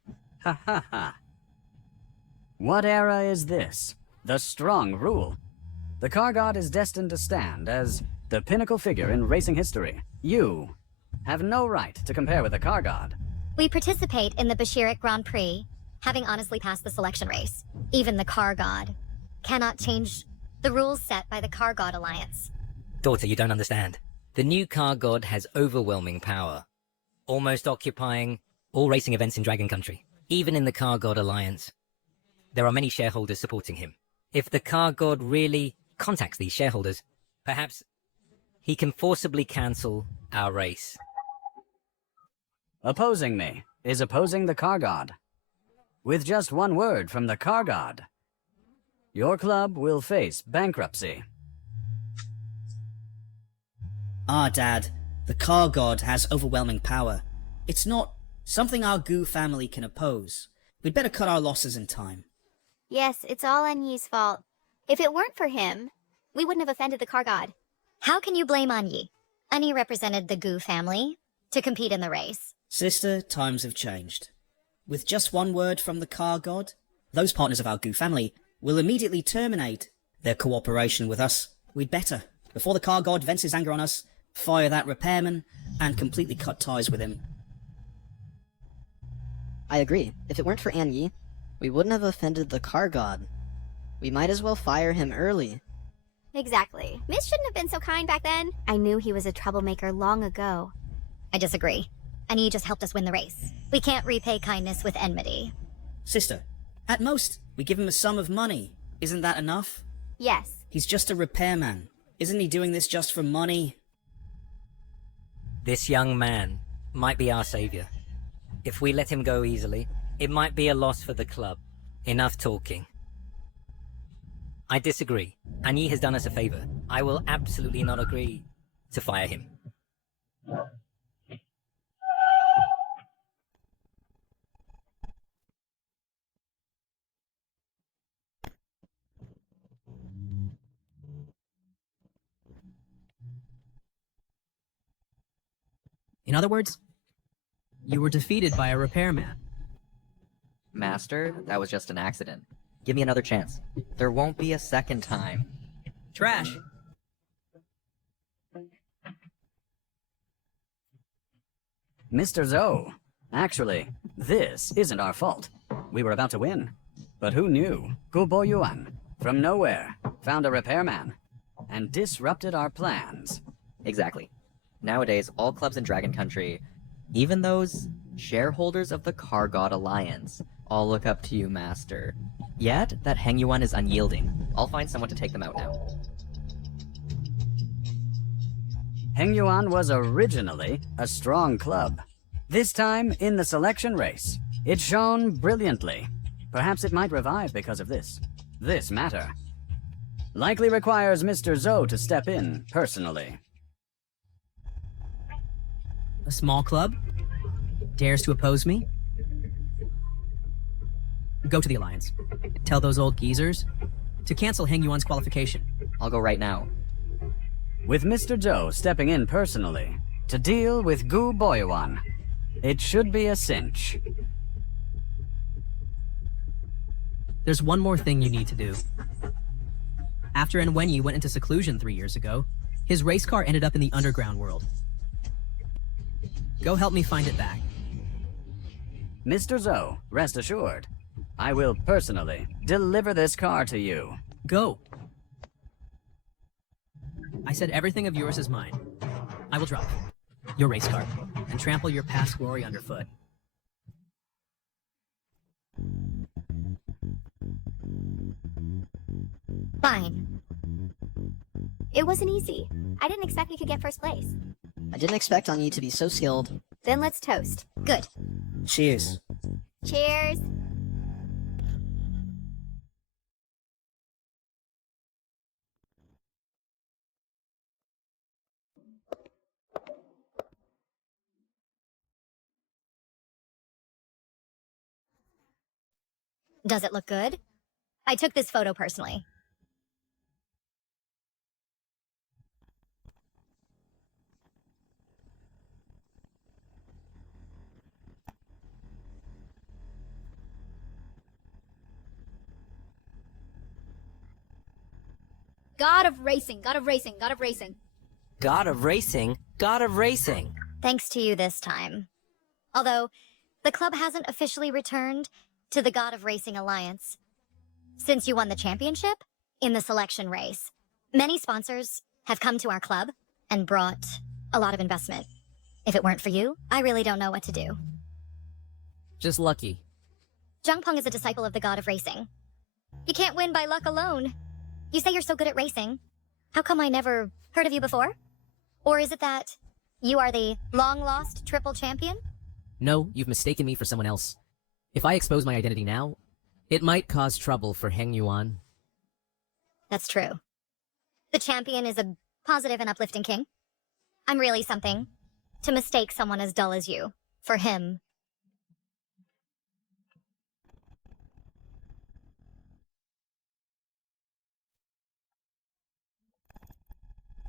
Ha ha ha. What era is this? The strong rule. The car god is destined to stand as the pinnacle figure in racing history. You have no right to compare with the car god. We participate in the Bashirik Grand Prix, having honestly passed the selection race. Even the Car God cannot change the rules set by the Car God Alliance. Daughter, you don't understand. The new car god has overwhelming power, almost occupying all racing events in Dragon Country. Even in the Car God Alliance, there are many shareholders supporting him. If the car god really contacts these shareholders, perhaps he can forcibly cancel our race. Opposing me is opposing the car god. With just one word from the car god, your club will face bankruptcy. Ah, Dad, the car god has overwhelming power. It's not something our Gu family can oppose. We'd better cut our losses in time. Yes, it's all Any's fault. If it weren't for him, we wouldn't have offended the Car God. How can you blame Anyi? Anyi represented the Gu family to compete in the race. Sister, times have changed. With just one word from the car god, those partners of our Gu family will immediately terminate their cooperation with us. We'd better, before the car god vents his anger on us, fire that repairman and completely cut ties with him. I agree. If it weren't for An Yi, we wouldn't have offended the car god. We might as well fire him early. Exactly. Miss shouldn't have been so kind back then. I knew he was a troublemaker long ago. I disagree. Anyi just helped us win the race. We can't repay kindness with enmity. Sister, at most, we give him a sum of money. Isn't that enough? Yes. He's just a repairman. Isn't he doing this just for money? This young man might be our savior. If we let him go easily, it might be a loss for the club. Enough talking. I disagree. Anyi has done us a favor. I will absolutely not agree to fire him. In other words, you were defeated by a repairman. Master, that was just an accident. Give me another chance. There won't be a second time. Trash. Mr. Zoe, actually, this isn't our fault. We were about to win. But who knew? Gu Boyuan, from nowhere, found a repairman and disrupted our plans. Exactly. Nowadays, all clubs in Dragon Country, even those shareholders of the Car God Alliance, all look up to you, Master. Yet, that Heng Yuan is unyielding. I'll find someone to take them out now. Heng Yuan was originally a strong club. This time, in the selection race, it shone brilliantly. Perhaps it might revive because of this. This matter. Likely requires Mr. Zoe to step in, personally. A small club? Dares to oppose me? Go to the Alliance. Tell those old geezers to cancel Heng Yuan's qualification. I'll go right now. With Mr. Zhou stepping in personally to deal with Gu Boyuan, it should be a cinch. There's one more thing you need to do. After Wenyi went into seclusion 3 years ago, his race car ended up in the underground world. Go help me find it back. Mr. Zhou, rest assured, I will personally deliver this car to you. Go. I said everything of yours is mine. I will drive your race car and trample your past glory underfoot. Fine. It wasn't easy. I didn't expect we could get first place. I didn't expect on you to be so skilled. Then let's toast. Good. Cheers. Cheers. Does it look good? I took this photo personally. God of racing, God of racing, God of racing. God of racing, God of racing. Thanks to you this time. Although, the club hasn't officially returned to the God of Racing Alliance since you won the championship in the selection race. Many sponsors have come to our club and brought a lot of investment. If it weren't for you, I really don't know what to do. Just lucky. Zhangpeng is a disciple of the God of Racing. You can't win by luck alone. You say you're so good at racing. How come I never heard of you before? Or is it that you are the long-lost triple champion? No, you've mistaken me for someone else. If I expose my identity now, it might cause trouble for Heng Yuan. That's true. The champion is a positive and uplifting king. I'm really something to mistake someone as dull as you for him.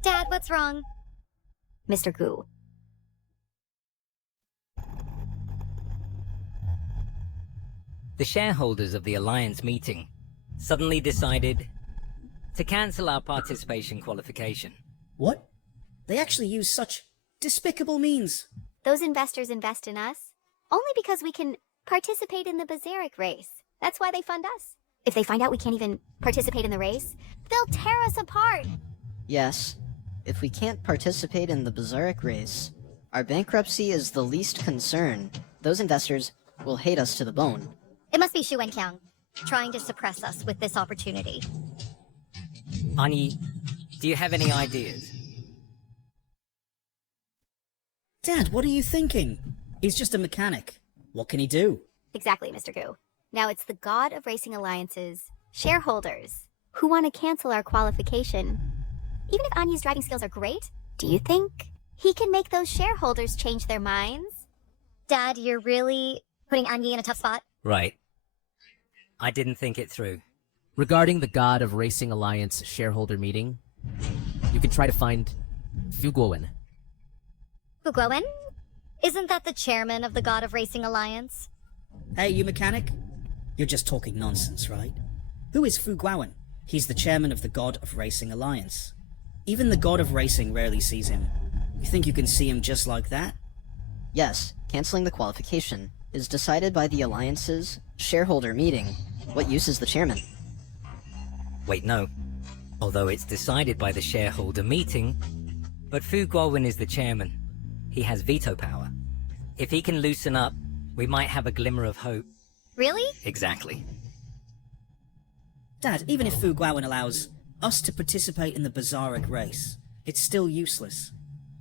Dad, what's wrong? Mr. Gu. The shareholders of the Alliance meeting suddenly decided to cancel our participation qualification. What? They actually use such despicable means. Those investors invest in us only because we can participate in the Bazaric race. That's why they fund us. If they find out we can't even participate in the race, they'll tear us apart. Yes, if we can't participate in the Bazaric race, our bankruptcy is the least concern. Those investors will hate us to the bone. It must be Xu Wenqiang trying to suppress us with this opportunity. Anyi, do you have any ideas? Dad, what are you thinking? He's just a mechanic. What can he do? Exactly, Mr. Gu. Now it's the God of Racing Alliance's shareholders who want to cancel our qualification. Even if Anya's driving skills are great, do you think he can make those shareholders change their minds? Dad, you're really putting Anya in a tough spot? Right. I didn't think it through. Regarding the God of Racing Alliance shareholder meeting, you can try to find Fuguowen. Fuguowen? Isn't that the chairman of the God of Racing Alliance? Hey, you mechanic? You're just talking nonsense, right? Who is Fu Guowen? He's the chairman of the God of Racing Alliance. Even the God of Racing rarely sees him. You think you can see him just like that? Yes, canceling the qualification is decided by the Alliance's shareholder meeting. What use is the chairman? Wait, no. Although it's decided by the shareholder meeting, but Fu Guowen is the chairman. He has veto power. If he can loosen up, we might have a glimmer of hope. Really? Exactly. Dad, even if Fu Guowen allows us to participate in the Bizarric race, it's still useless.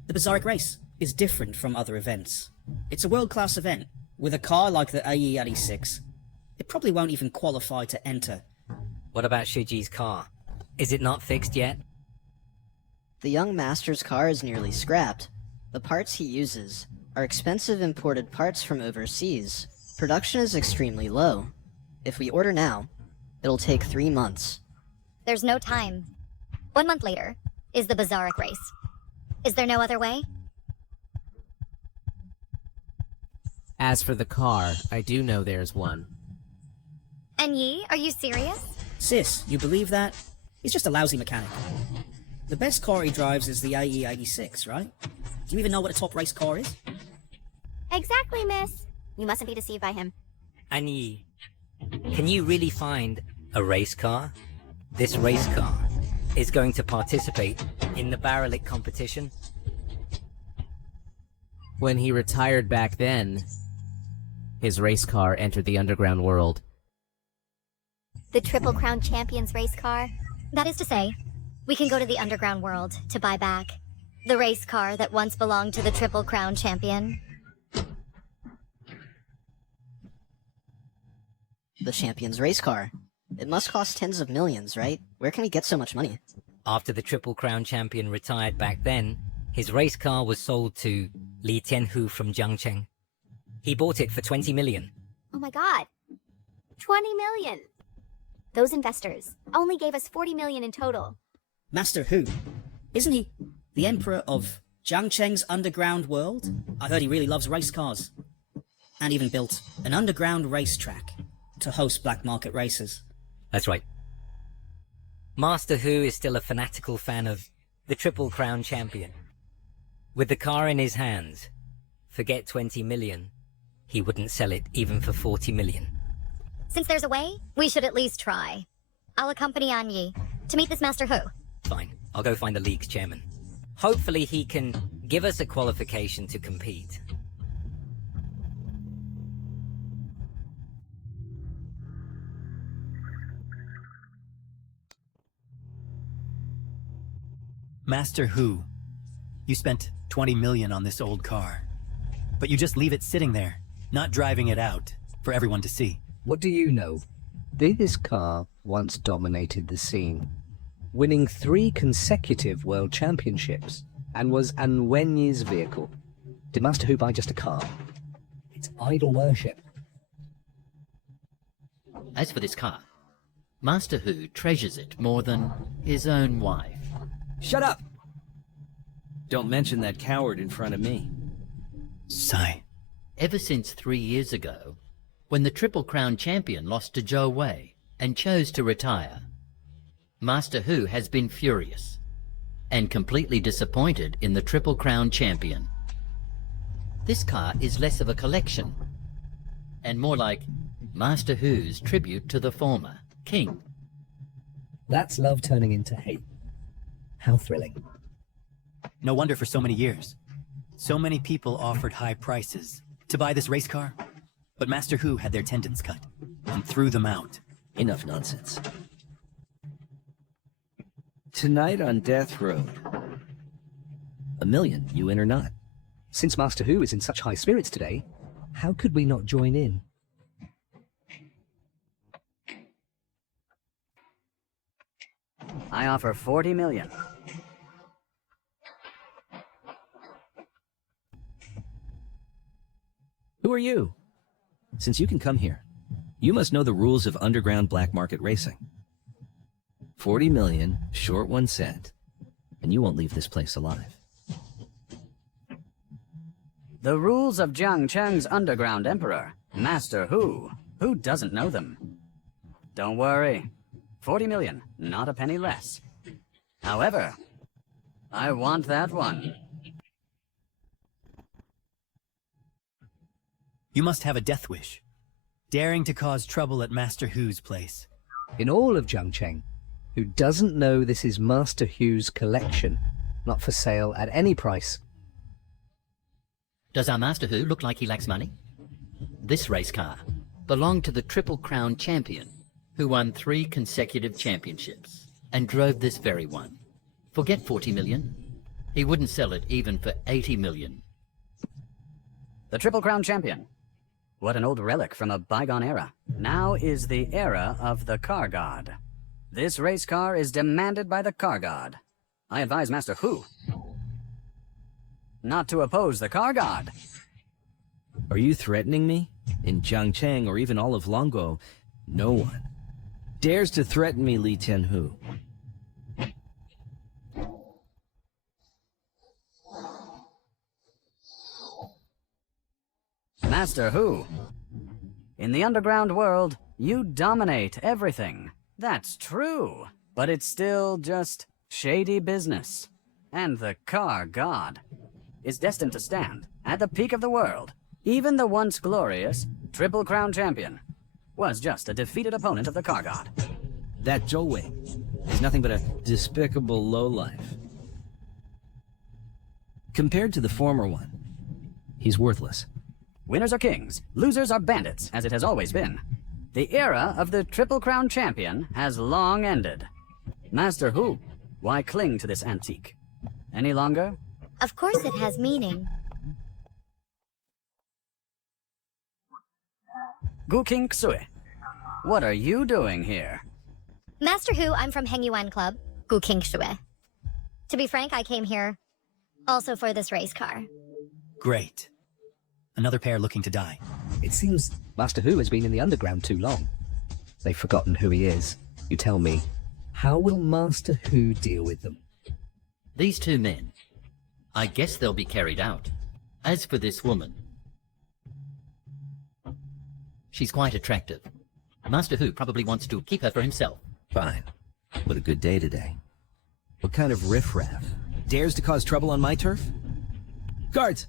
The Bizarric race is different from other events. It's a world-class event. With a car like the AE86, it probably won't even qualify to enter. What about Shuji's car? Is it not fixed yet? The young master's car is nearly scrapped. The parts he uses are expensive imported parts from overseas. Production is extremely low. If we order now, it'll take 3 months. There's no time. 1 month later is the Bizarric race. Is there no other way? As for the car, I do know there's one. And Yi, are you serious? Sis, you believe that? He's just a lousy mechanic. The best car he drives is the AE86, right? Do you even know what a top race car is? Exactly, miss. You mustn't be deceived by him. Anyi, can you really find a race car? This race car is going to participate in the Barrelic competition? When he retired back then, his race car entered the underground world. The Triple Crown Champions race car? That is to say, we can go to the underground world to buy back the race car that once belonged to the Triple Crown Champion. The champion's race car. It must cost tens of millions, right? Where can we get so much money? After the Triple Crown champion retired back then, his race car was sold to Li Tianhu from Jiangcheng. He bought it for 20 million. Oh my god. 20 million. Those investors only gave us 40 million in total. Master Hu? Isn't he the emperor of Jiangcheng's underground world? I heard he really loves race cars. And even built an underground racetrack to host black market races. That's right. Master Hu is still a fanatical fan of the Triple Crown champion. With the car in his hands, forget 20 million, he wouldn't sell it even for 40 million. Since there's a way, we should at least try. I'll accompany Anyi to meet this Master Hu. Fine, I'll go find the league's chairman. Hopefully he can give us a qualification to compete. Master Hu, you spent 20 million on this old car, but you just leave it sitting there, not driving it out for everyone to see. What do you know? This car once dominated the scene, winning 3 consecutive world championships, and was An Wenyi's vehicle. Did Master Hu buy just a car? It's idol worship. As for this car, Master Hu treasures it more than his own wife. Shut up! Don't mention that coward in front of me. Sigh. Ever since 3 years ago, when the Triple Crown champion lost to Zhou Wei and chose to retire, Master Hu has been furious and completely disappointed in the Triple Crown champion. This car is less of a collection and more like Master Hu's tribute to the former king. That's love turning into hate. How thrilling. No wonder for so many years. So many people offered high prices to buy this race car, but Master Hu had their tendons cut and threw them out. Enough nonsense. Tonight on Death Road. 1 million, you in or not? Since Master Hu is in such high spirits today, how could we not join in? I offer 40 million. Who are you? Since you can come here, you must know the rules of underground black market racing. 40 million, short 1 cent, and you won't leave this place alive. The rules of Jiang Cheng's underground emperor, Master Hu. Who doesn't know them? Don't worry. 40 million, not a penny less. However, I want that one. You must have a death wish. Daring to cause trouble at Master Hu's place. In all of Jiangcheng, who doesn't know this is Master Hu's collection, not for sale at any price? Does our Master Hu look like he lacks money? This race car belonged to the Triple Crown champion, who won 3 consecutive championships, and drove this very one. Forget 40 million. He wouldn't sell it even for 80 million. The Triple Crown champion. What an old relic from a bygone era. Now is the era of the car god. This race car is demanded by the car god. I advise Master Hu not to oppose the car god. Are you threatening me? In Jiangcheng or even all of Longo, no one dares to threaten me, Li Tianhu. Master Hu, in the underground world, you dominate everything. That's true, but it's still just shady business. And the car god is destined to stand at the peak of the world. Even the once glorious Triple Crown champion was just a defeated opponent of the car god. That Zhou Wei is nothing but a despicable lowlife. Compared to the former one, he's worthless. Winners are kings, losers are bandits, as it has always been. The era of the Triple Crown champion has long ended. Master Hu, why cling to this antique? Any longer? Of course it has meaning. Gu King Xue, what are you doing here? Master Hu, I'm from Hengyuan Club, Gu King Xue. To be frank, I came here also for this race car. Great. Another pair looking to die. It seems Master Hu has been in the underground too long. They've forgotten who he is. You tell me, how will Master Hu deal with them? These 2 men, I guess they'll be carried out. As for this woman, she's quite attractive. Master Hu probably wants to keep her for himself. Fine. What a good day today. What kind of riffraff dares to cause trouble on my turf? Guards!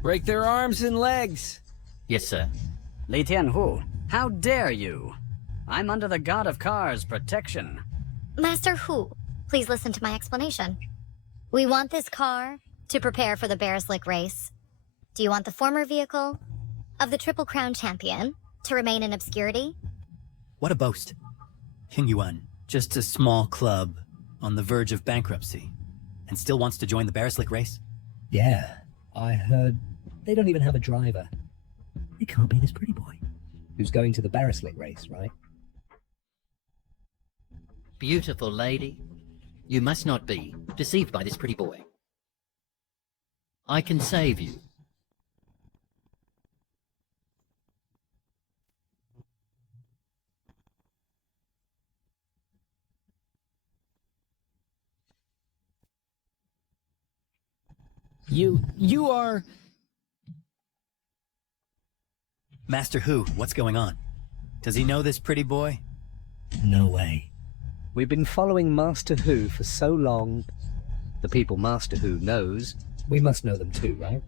Break their arms and legs! Yes, sir. Li Tianhu, how dare you? I'm under the god of cars' protection. Master Hu, please listen to my explanation. We want this car to prepare for the Bearslick race. Do you want the former vehicle of the Triple Crown champion to remain in obscurity? What a boast. Hingyuan, just a small club on the verge of bankruptcy, and still wants to join the Bearslick race? Yeah, I heard they don't even have a driver. It can't be this pretty boy who's going to the Bearslick race, right? Beautiful lady, you must not be deceived by this pretty boy. I can save you. You are... Master Hu, what's going on? Does he know this pretty boy? No way. We've been following Master Hu for so long. The people Master Hu knows, we must know them too, right?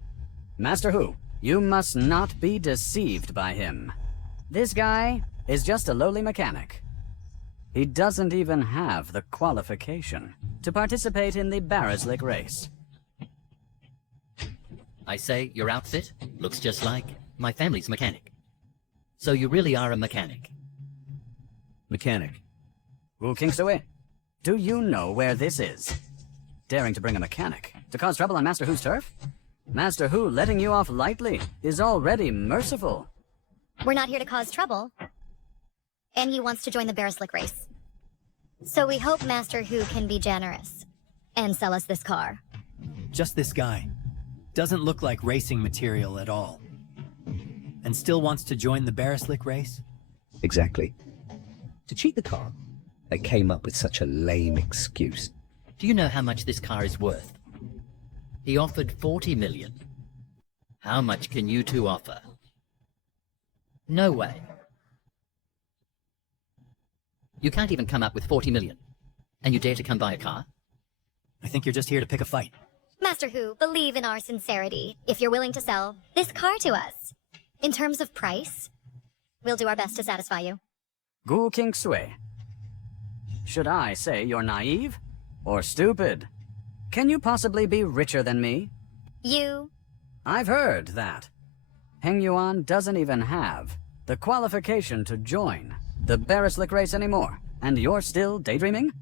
Master Hu, you must not be deceived by him. This guy is just a lowly mechanic. He doesn't even have the qualification to participate in the Bearslick race. I say your outfit looks just like my family's mechanic. So you really are a mechanic. Mechanic. Wu Kingsue, do you know where this is? Daring to bring a mechanic to cause trouble on Master Hu's turf? Master Hu letting you off lightly is already merciful. We're not here to cause trouble. And he wants to join the Bearslick race. So we hope Master Hu can be generous and sell us this car. Just this guy. Doesn't look like racing material at all. And still wants to join the Barrislick race? Exactly. To cheat the car, they came up with such a lame excuse. Do you know how much this car is worth? He offered 40 million. How much can you two offer? No way. You can't even come up with 40 million. And you dare to come buy a car? I think you're just here to pick a fight. Master Hu, believe in our sincerity if you're willing to sell this car to us. In terms of price, we'll do our best to satisfy you. Gu King Sui. Should I say you're naive? Or stupid? Can you possibly be richer than me? You? I've heard that. Heng Yuan doesn't even have the qualification to join the Barrislick race anymore, and you're still daydreaming?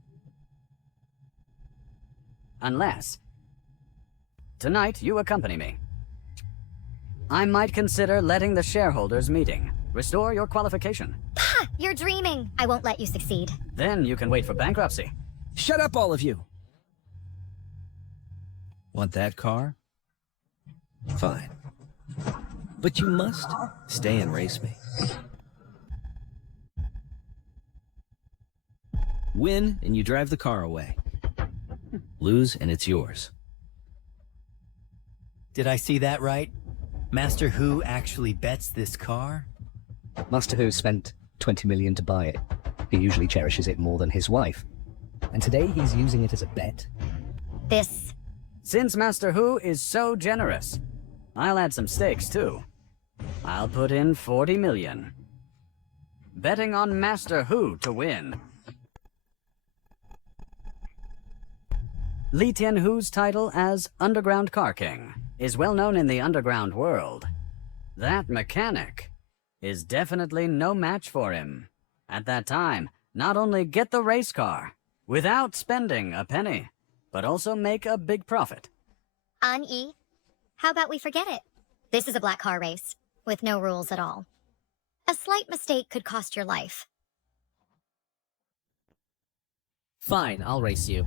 Unless tonight you accompany me. I might consider letting the shareholders meeting restore your qualification. Pah! You're dreaming! I won't let you succeed. Then you can wait for bankruptcy. Shut up, all of you! Want that car? Fine. But you must stay and race me. Win, and you drive the car away. Lose, and it's yours. Did I see that right? Master Hu actually bets this car? Master Hu spent 20 million to buy it. He usually cherishes it more than his wife. And today he's using it as a bet. Since Master Hu is so generous, I'll add some stakes too. I'll put in 40 million. Betting on Master Hu to win. Li Tianhu's title as Underground Car King is well known in the underground world. That mechanic is definitely no match for him. At that time, not only get the race car without spending a penny, but also make a big profit. An Yi, how about we forget it? This is a black car race, with no rules at all. A slight mistake could cost your life. Fine, I'll race you.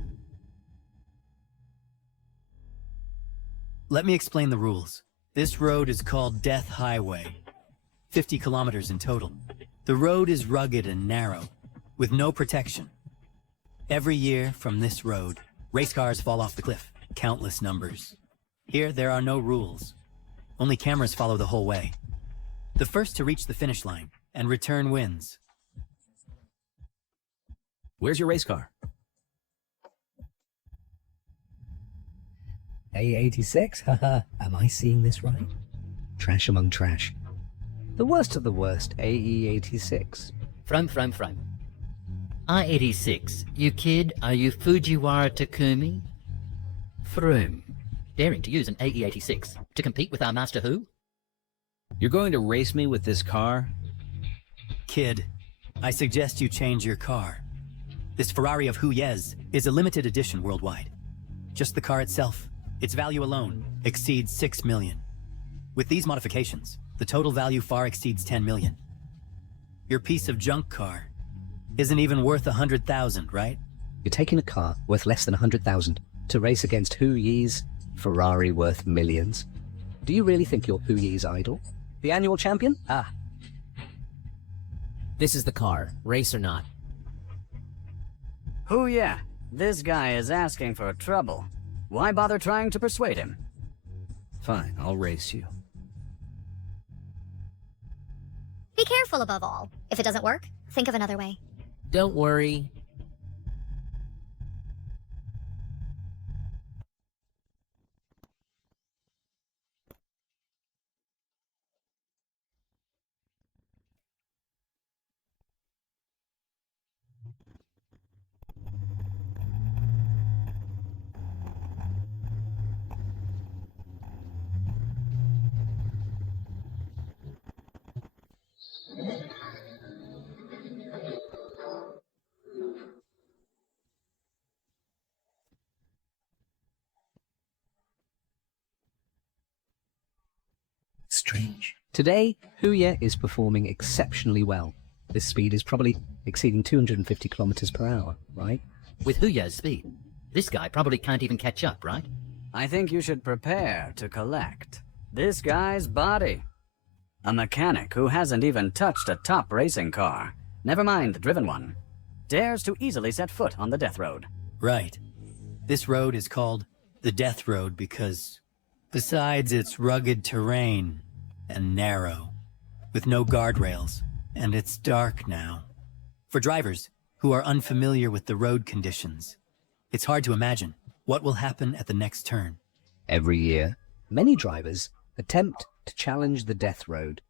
Let me explain the rules. This road is called Death Highway. 50 kilometers in total. The road is rugged and narrow, with no protection. Every year from this road, race cars fall off the cliff, countless numbers. Here, there are no rules. Only cameras follow the whole way. The first to reach the finish line and return wins. Where's your race car? A86? Haha, am I seeing this right? Trash among trash. The worst of the worst, AE86. From. I-86, you kid, are you Fujiwara Takumi? Froom. Daring to use an AE86 to compete with our Master Hu? You're going to race me with this car? Kid, I suggest you change your car. This Ferrari of Hu Yez is a limited edition worldwide. Just the car itself, its value alone, exceeds 6 million. With these modifications, the total value far exceeds 10 million. Your piece of junk car isn't even worth 100,000, right? You're taking a car worth less than 100,000 to race against Hu Yi's Ferrari worth millions. Do you really think you're Hu Yi's idol? The annual champion? Ah. This is the car, race or not. Hu yeah, this guy is asking for trouble. Why bother trying to persuade him? Fine, I'll race you. Be careful above all. If it doesn't work, think of another way. Don't worry. Strange. Today, Hu Ye is performing exceptionally well. This speed is probably exceeding 250 kilometers per hour, right? With Huya's speed, this guy probably can't even catch up, right? I think you should prepare to collect this guy's body. A mechanic who hasn't even touched a top racing car, never mind the driven one, dares to easily set foot on the death road. Right. This road is called the Death Road because, besides its rugged terrain and narrow, with no guardrails, and it's dark now. For drivers who are unfamiliar with the road conditions, it's hard to imagine what will happen at the next turn. Every year, many drivers attempt to challenge the death road,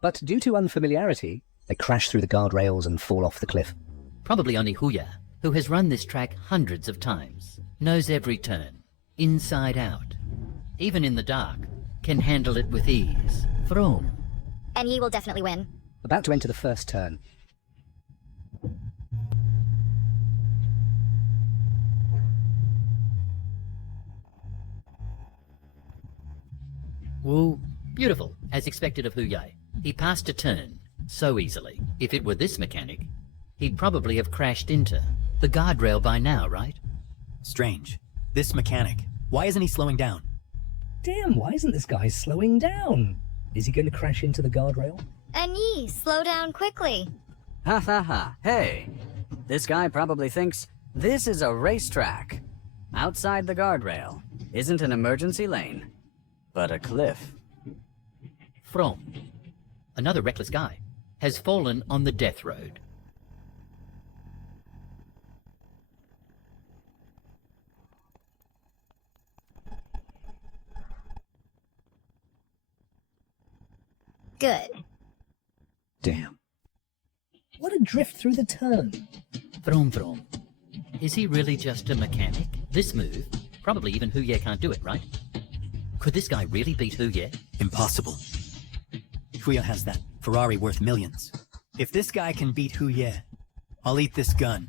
but due to unfamiliarity, they crash through the guardrails and fall off the cliff. Probably only Huya, who has run this track hundreds of times, knows every turn, inside out. Even in the dark, can handle it with ease. Vroom. And ye will definitely win. About to enter the first turn. Woo. Beautiful, as expected of Huya. He passed a turn so easily. If it were this mechanic, he'd probably have crashed into the guardrail by now, right? Strange. This mechanic, why isn't he slowing down? Damn, why isn't this guy slowing down? Is he going to crash into the guardrail? And ye, slow down quickly. Ha ha ha, hey. This guy probably thinks this is a racetrack. Outside the guardrail isn't an emergency lane, but a cliff. From. Another reckless guy has fallen on the death road. Good. Damn. What a drift through the turn. Vroom. Is he really just a mechanic? This move, probably even Huya can't do it, right? Could this guy really beat Huya? Impossible. Huya has that Ferrari worth millions. If this guy can beat Huya, I'll eat this gun.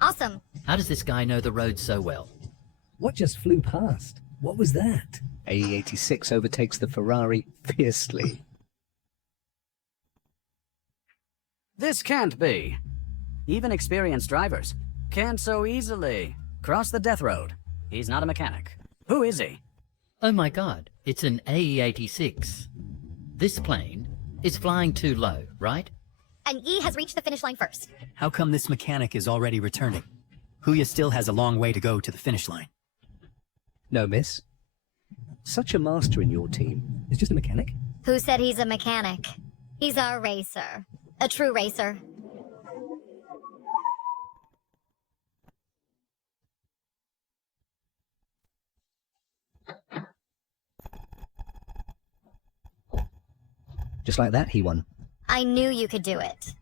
Awesome. How does this guy know the road so well? What just flew past? What was that? AE86 overtakes the Ferrari fiercely. This can't be. Even experienced drivers can't so easily cross the death road. He's not a mechanic. Who is he? Oh my god, it's an AE86. This plane is flying too low, right? And ye has reached the finish line first. How come this mechanic is already returning? Huya still has a long way to go to the finish line. No, miss. Such a master in your team is just a mechanic. Who said he's a mechanic? He's our racer. A true racer. Just like that, he won. I knew you could do it.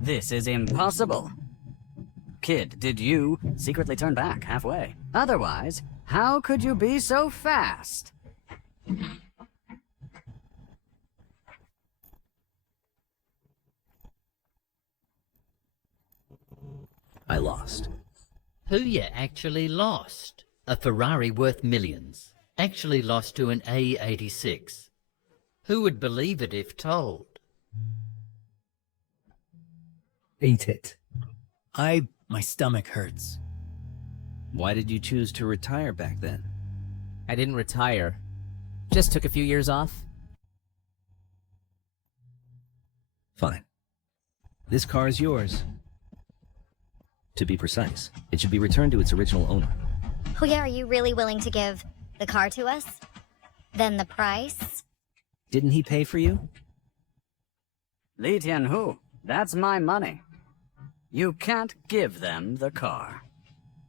This is impossible. Kid, did you secretly turn back halfway? Otherwise, how could you be so fast? I lost. Huya actually lost. A Ferrari worth millions. Actually lost to an A86. Who would believe it if told? Eat it. My stomach hurts. Why did you choose to retire back then? I didn't retire. Just took a few years off. Fine. This car is yours. To be precise, it should be returned to its original owner. Oh yeah, are you really willing to give the car to us? Then the price? Didn't he pay for you? Li Tianhu, that's my money. You can't give them the car.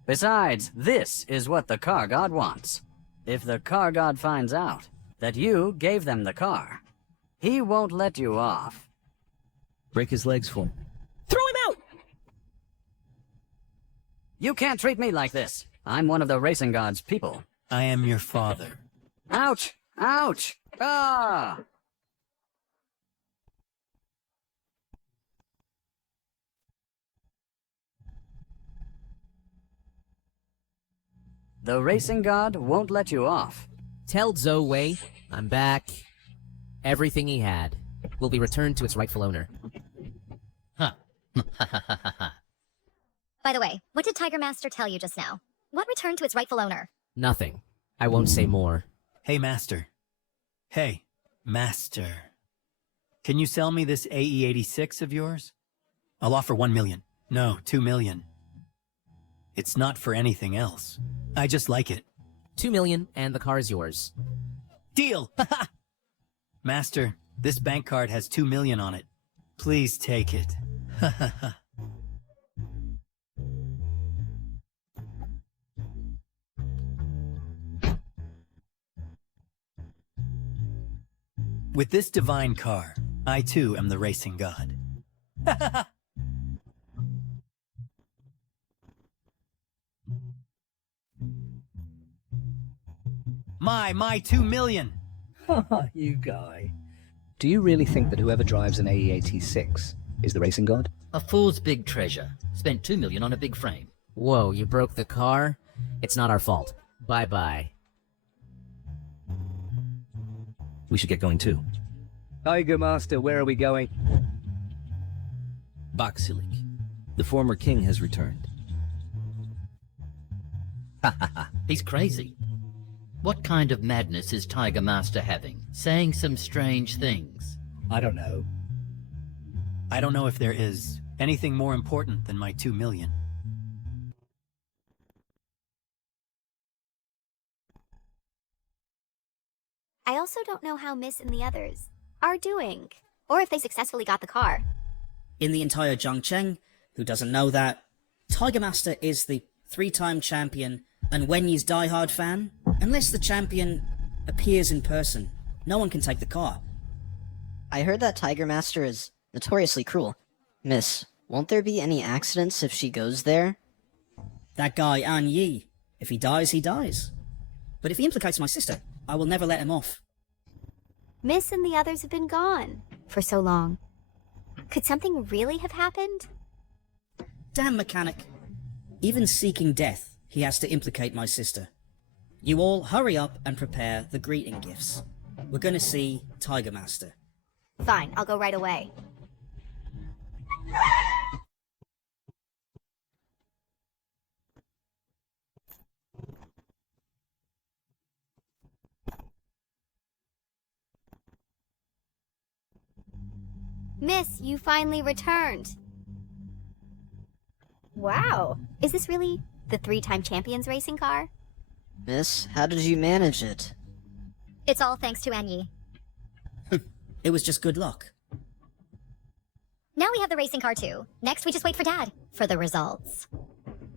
Besides, this is what the car god wants. If the car god finds out that you gave them the car, he won't let you off. Break his legs for me. Throw him out! You can't treat me like this. I'm one of the racing god's people. I am your father. Ouch! Ouch! Ah! The racing god won't let you off. Tell Zhou Wei I'm back. Everything he had will be returned to its rightful owner. Huh. By the way, what did Tiger Master tell you just now? What returned to its rightful owner? Nothing. I won't say more. Hey, Master. Hey, Master. Can you sell me this AE-86 of yours? I'll offer 1 million. No, 2 million. It's not for anything else. I just like it. 2 million, and the car is yours. Deal! Master, this bank card has 2 million on it. Please take it. With this divine car, I too am the racing god. My 2 million! You guy. Do you really think that whoever drives an AE-86 is the racing god? A fool's big treasure. Spent 2 million on a big frame. Whoa, you broke the car? It's not our fault. Bye-bye. We should get going too. Tiger Master, where are we going? Boxilik. The former king has returned. Ha ha ha. He's crazy. What kind of madness is Tiger Master having? Saying some strange things. I don't know. I don't know if there is anything more important than my 2 million. I also don't know how Miss and the others are doing, or if they successfully got the car. In the entire Zhangcheng, who doesn't know that, Tiger Master is the 3-time champion and Wenyi's diehard fan. Unless the champion appears in person, no one can take the car. I heard that Tiger Master is notoriously cruel. Miss, won't there be any accidents if she goes there? That guy, An Yi, if he dies, he dies. But if he implicates my sister, I will never let him off. Miss and the others have been gone for so long. Could something really have happened? Damn mechanic. Even seeking death, he has to implicate my sister. You all hurry up and prepare the greeting gifts. We're gonna see Tiger Master. Fine, I'll go right away. Miss, you finally returned. Wow, is this really the 3-time champions racing car? Miss, how did you manage it? It's all thanks to An Yi. It was just good luck. Now we have the racing car too. Next we just wait for Dad for the results.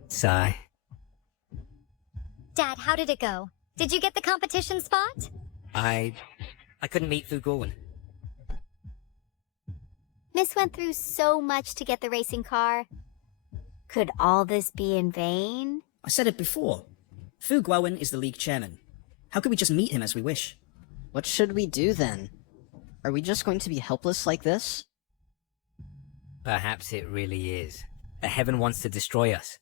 Sigh. Dad, how did it go? Did you get the competition spot? I couldn't meet Fu Gorwin. Miss went through so much to get the racing car. Could all this be in vain? I said it before. Fu Guowen is the league chairman. How could we just meet him as we wish? What should we do then? Are we just going to be helpless like this? Perhaps it really is. The heaven wants to destroy us.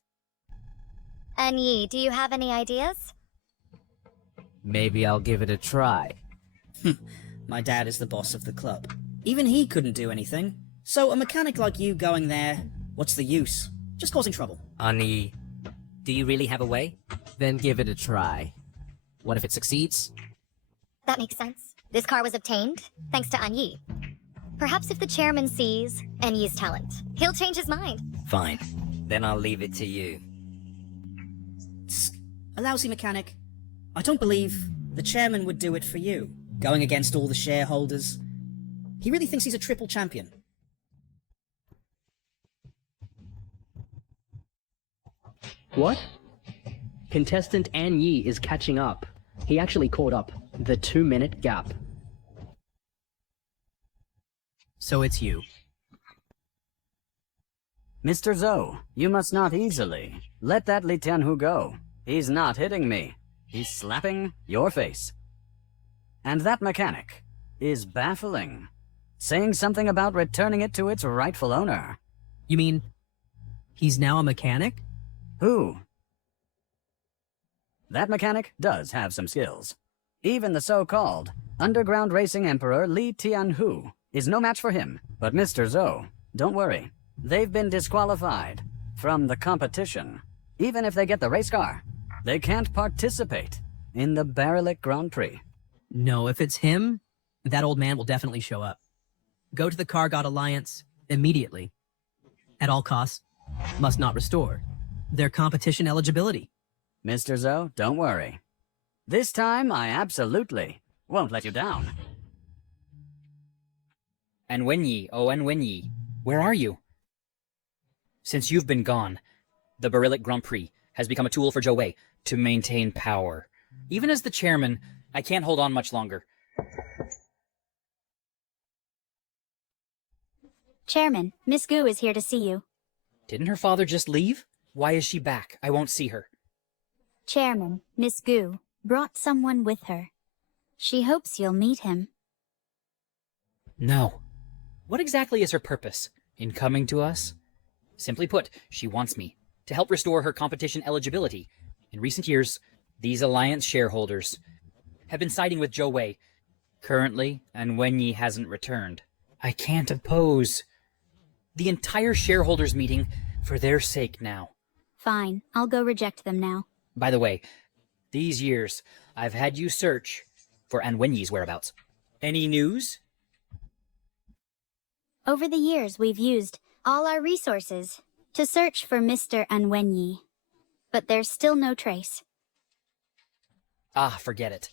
An Yi, do you have any ideas? Maybe I'll give it a try. My dad is the boss of the club. Even he couldn't do anything. So a mechanic like you going there, what's the use? Just causing trouble. Ani, do you really have a way? Then give it a try. What if it succeeds? That makes sense. This car was obtained thanks to An Yi. Perhaps if the chairman sees An Yi's talent, he'll change his mind. Fine. Then I'll leave it to you. Tsk, a lousy mechanic. I don't believe the chairman would do it for you. Going against all the shareholders. He really thinks he's a triple champion. What? Contestant An Yi is catching up. He actually caught up the 2-minute gap. So it's you. Mr. Zhou, you must not easily. Let that Li Tianhu go. He's not hitting me. He's slapping your face. And that mechanic is baffling. Saying something about returning it to its rightful owner. You mean he's now a mechanic? Who? That mechanic does have some skills. Even the so-called underground racing emperor Li Tianhu is no match for him. But Mr. Zhou, don't worry. They've been disqualified from the competition. Even if they get the race car, they can't participate in the Barillic Grand Prix. No, if it's him, that old man will definitely show up. Go to the Car God Alliance immediately. At all costs, must not restore their competition eligibility. Mr. Zhou, don't worry. This time, I absolutely won't let you down. And Wenyi, oh and Wenyi, where are you? Since you've been gone, the Barillic Grand Prix has become a tool for Zhou Wei to maintain power. Even as the chairman, I can't hold on much longer. Chairman, Miss Gu is here to see you. Didn't her father just leave? Why is she back? I won't see her. Chairman, Miss Gu brought someone with her. She hopes you'll meet him. No. What exactly is her purpose in coming to us? Simply put, she wants me to help restore her competition eligibility. In recent years, these Alliance shareholders have been siding with Zhou Wei. Currently, and Wenyi hasn't returned. I can't oppose the entire shareholders meeting for their sake now. Fine, I'll go reject them now. By the way, these years, I've had you search for An Wenyi's whereabouts. Any news? Over the years, we've used all our resources to search for Mr. Anwenyi, but there's still no trace. Ah, forget it.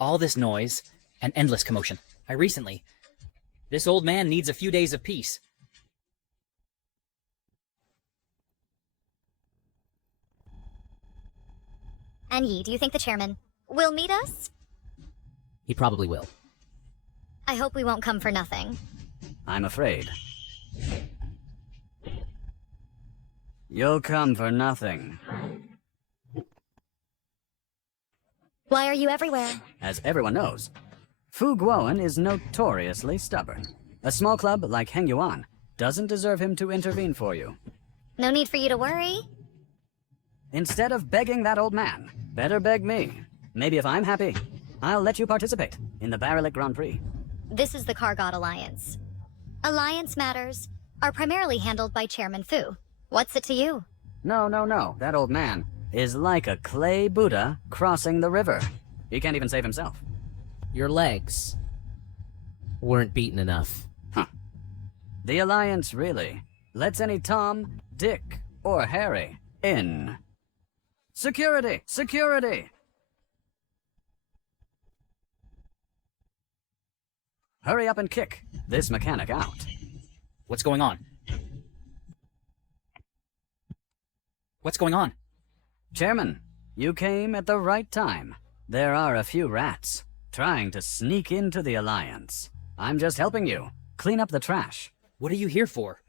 All this noise and endless commotion. This old man needs a few days of peace. And Yi, do you think the chairman will meet us? He probably will. I hope we won't come for nothing. I'm afraid. You'll come for nothing. Why are you everywhere? As everyone knows, Fu Guoan is notoriously stubborn. A small club like Heng Yuan doesn't deserve him to intervene for you. No need for you to worry. Instead of begging that old man, better beg me. Maybe if I'm happy, I'll let you participate in the Barillic Grand Prix. This is the Car God Alliance. Alliance matters are primarily handled by Chairman Fu. What's it to you? No. That old man is like a clay Buddha crossing the river. He can't even save himself. Your legs weren't beaten enough. Huh. The Alliance really lets any Tom, Dick, or Harry in. Security! Security! Hurry up and kick this mechanic out. What's going on? What's going on? Chairman, you came at the right time. There are a few rats trying to sneak into the Alliance. I'm just helping you clean up the trash. What are you here for?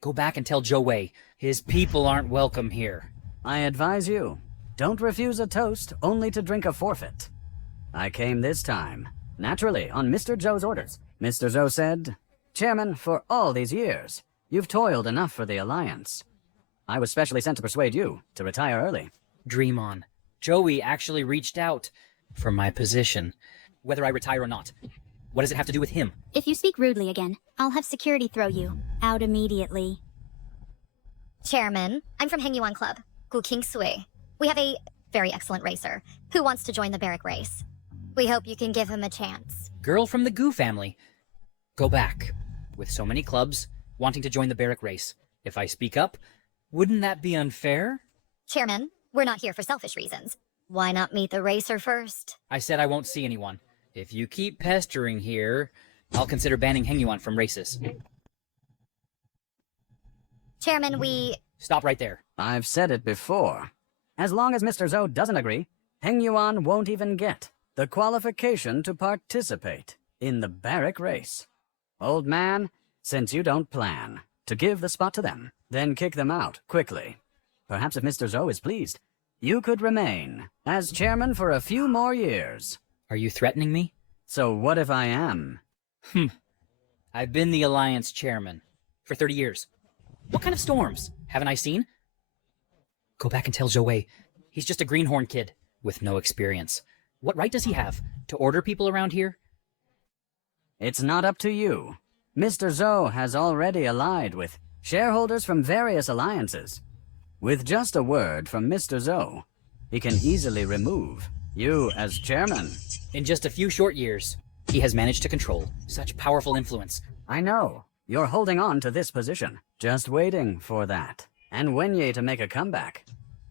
Go back and tell Zhou Wei his people aren't welcome here. I advise you, don't refuse a toast only to drink a forfeit. I came this time, naturally, on Mr. Zhou's orders. Mr. Zhou said, Chairman, for all these years, you've toiled enough for the Alliance. I was specially sent to persuade you to retire early. Dream on. Joey actually reached out for my position. Whether I retire or not, what does it have to do with him? If you speak rudely again, I'll have security throw you out immediately. Chairman, I'm from Heng Yuan Club, Gu King Sui. We have a very excellent racer who wants to join the Barrack race. We hope you can give him a chance. Girl from the Gu family. Go back. With so many clubs wanting to join the Barrack race, if I speak up, wouldn't that be unfair? Chairman, we're not here for selfish reasons. Why not meet the racer first? I said I won't see anyone. If you keep pestering here, I'll consider banning Heng Yuan from races. Chairman, we... Stop right there. I've said it before. As long as Mr. Zhou doesn't agree, Heng Yuan won't even get the qualification to participate in the Barrack race. Old man, since you don't plan to give the spot to them, then kick them out quickly. Perhaps if Mr. Zhou is pleased, you could remain as chairman for a few more years. Are you threatening me? So what if I am? I've been the Alliance chairman for 30 years. What kind of storms haven't I seen? Go back and tell Zhou Wei he's just a greenhorn kid with no experience. What right does he have to order people around here? It's not up to you. Mr. Zhou has already allied with shareholders from various alliances. With just a word from Mr. Zhou, he can easily remove you as chairman. In just a few short years, he has managed to control such powerful influence. I know. You're holding on to this position, just waiting for that, and Wenye to make a comeback.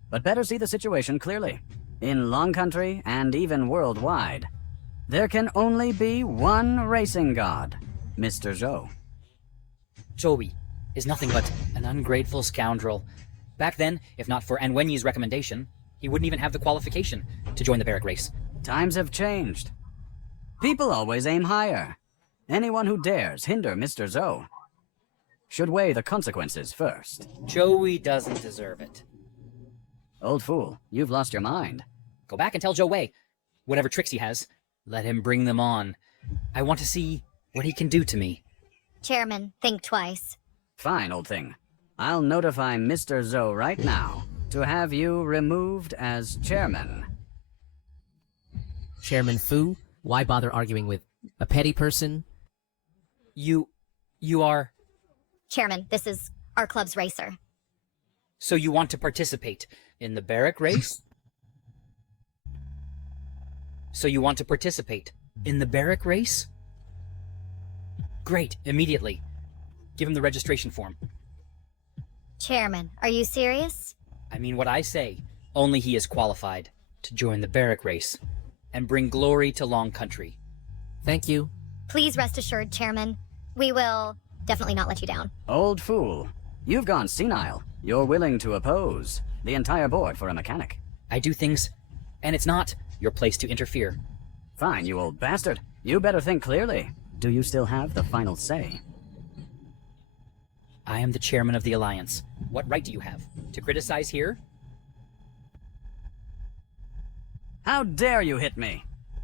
But better see the situation clearly. In Long Country, and even worldwide, there can only be one racing god, Mr. Zhou. Zhou is nothing but an ungrateful scoundrel. Back then, if not for An Wenyi's recommendation, he wouldn't even have the qualification to join the barrack race. Times have changed. People always aim higher. Anyone who dares hinder Mr. Zhou should weigh the consequences first. Zhou doesn't deserve it. Old fool, you've lost your mind. Go back and tell Zhou Wei. Whatever tricks he has, let him bring them on. I want to see what he can do to me. Chairman, think twice. Fine, old thing. I'll notify Mr. Zhou right now to have you removed as chairman. Chairman Fu? Why bother arguing with a petty person? You are... Chairman, this is our club's racer. So you want to participate in the barrack race? So you want to participate in the barrack race? Great, immediately. Give him the registration form. Chairman, are you serious? I mean what I say. Only he is qualified to join the barrack race and bring glory to Long Country. Thank you. Please rest assured, Chairman. We will definitely not let you down. Old fool, you've gone senile. You're willing to oppose the entire board for a mechanic. I do things, and it's not your place to interfere. Fine, you old bastard. You better think clearly. Do you still have the final say? I am the chairman of the Alliance. What right do you have to criticize here? How dare you hit me?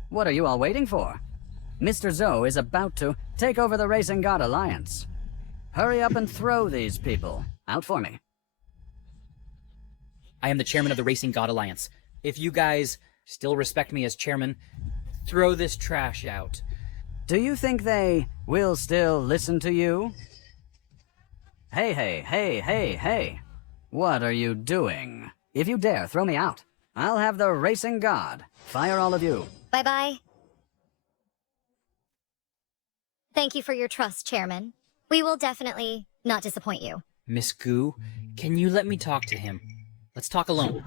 What are you all waiting for? Mr. Zhou is about to take over the Racing God Alliance. Hurry up and throw these people out for me. I am the chairman of the Racing God Alliance. If you guys still respect me as chairman, throw this trash out. Do you think they will still listen to you? Hey. What are you doing? If you dare throw me out, I'll have the Racing God fire all of you. Bye-bye. Thank you for your trust, Chairman. We will definitely not disappoint you. Miss Gu, can you let me talk to him? Let's talk alone.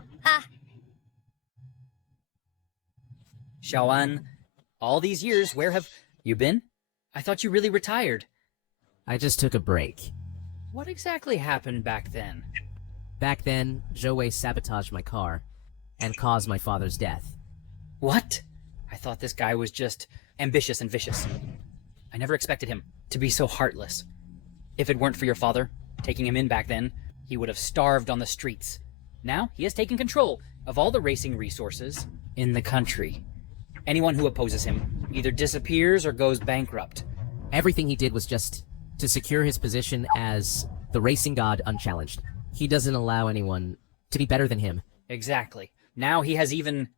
Xiaoan, all these years, where have you been? I thought you really retired. I just took a break. What exactly happened back then? Back then, Zhou Wei sabotaged my car and caused my father's death. What? I thought this guy was just ambitious and vicious. I never expected him to be so heartless. If it weren't for your father taking him in back then, he would have starved on the streets. Now, he has taken control of all the racing resources in the country. Anyone who opposes him either disappears or goes bankrupt. Everything he did was just to secure his position as the racing god unchallenged. He doesn't allow anyone to be better than him. Exactly. Now he has even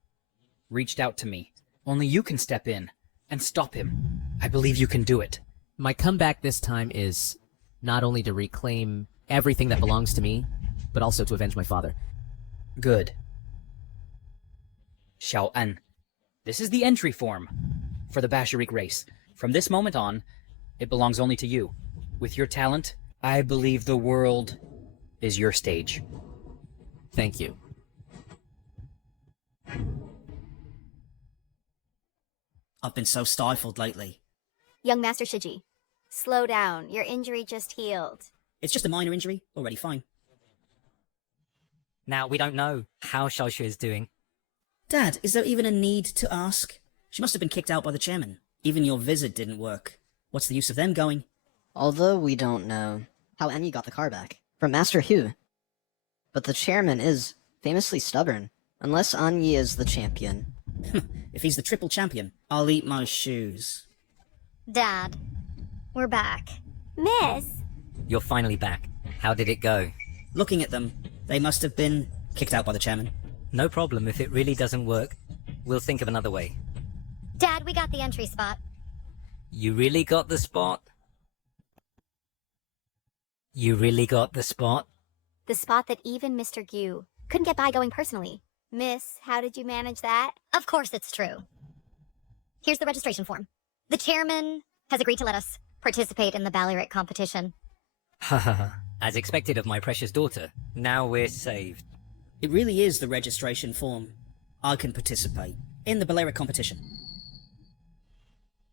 reached out to me. Only you can step in and stop him. I believe you can do it. My comeback this time is not only to reclaim everything that belongs to me, but also to avenge my father. Good. Xiaoan, this is the entry form for the Basharik race. From this moment on, it belongs only to you. With your talent, I believe the world is your stage. Thank you. I've been so stifled lately. Young Master Shiji, slow down. Your injury just healed. It's just a minor injury. Already fine. Now, we don't know how Xiaoxue is doing. Dad, is there even a need to ask? She must have been kicked out by the chairman. Even your visit didn't work. What's the use of them going? Although we don't know how Emmy got the car back from Master Hu. But the chairman is famously stubborn, unless Anyi is the champion. If he's the triple champion, I'll eat my shoes. Dad, we're back. Miss! You're finally back. How did it go? Looking at them, they must have been kicked out by the chairman. No problem. If it really doesn't work, we'll think of another way. Dad, we got the entry spot. You really got the spot? You really got the spot? The spot that even Mr. Gu couldn't get by going personally. Miss, how did you manage that? Of course it's true. Here's the registration form. The chairman has agreed to let us participate in the Ballarat competition. As expected of my precious daughter. Now we're saved. It really is the registration form. I can participate in the Ballarat competition.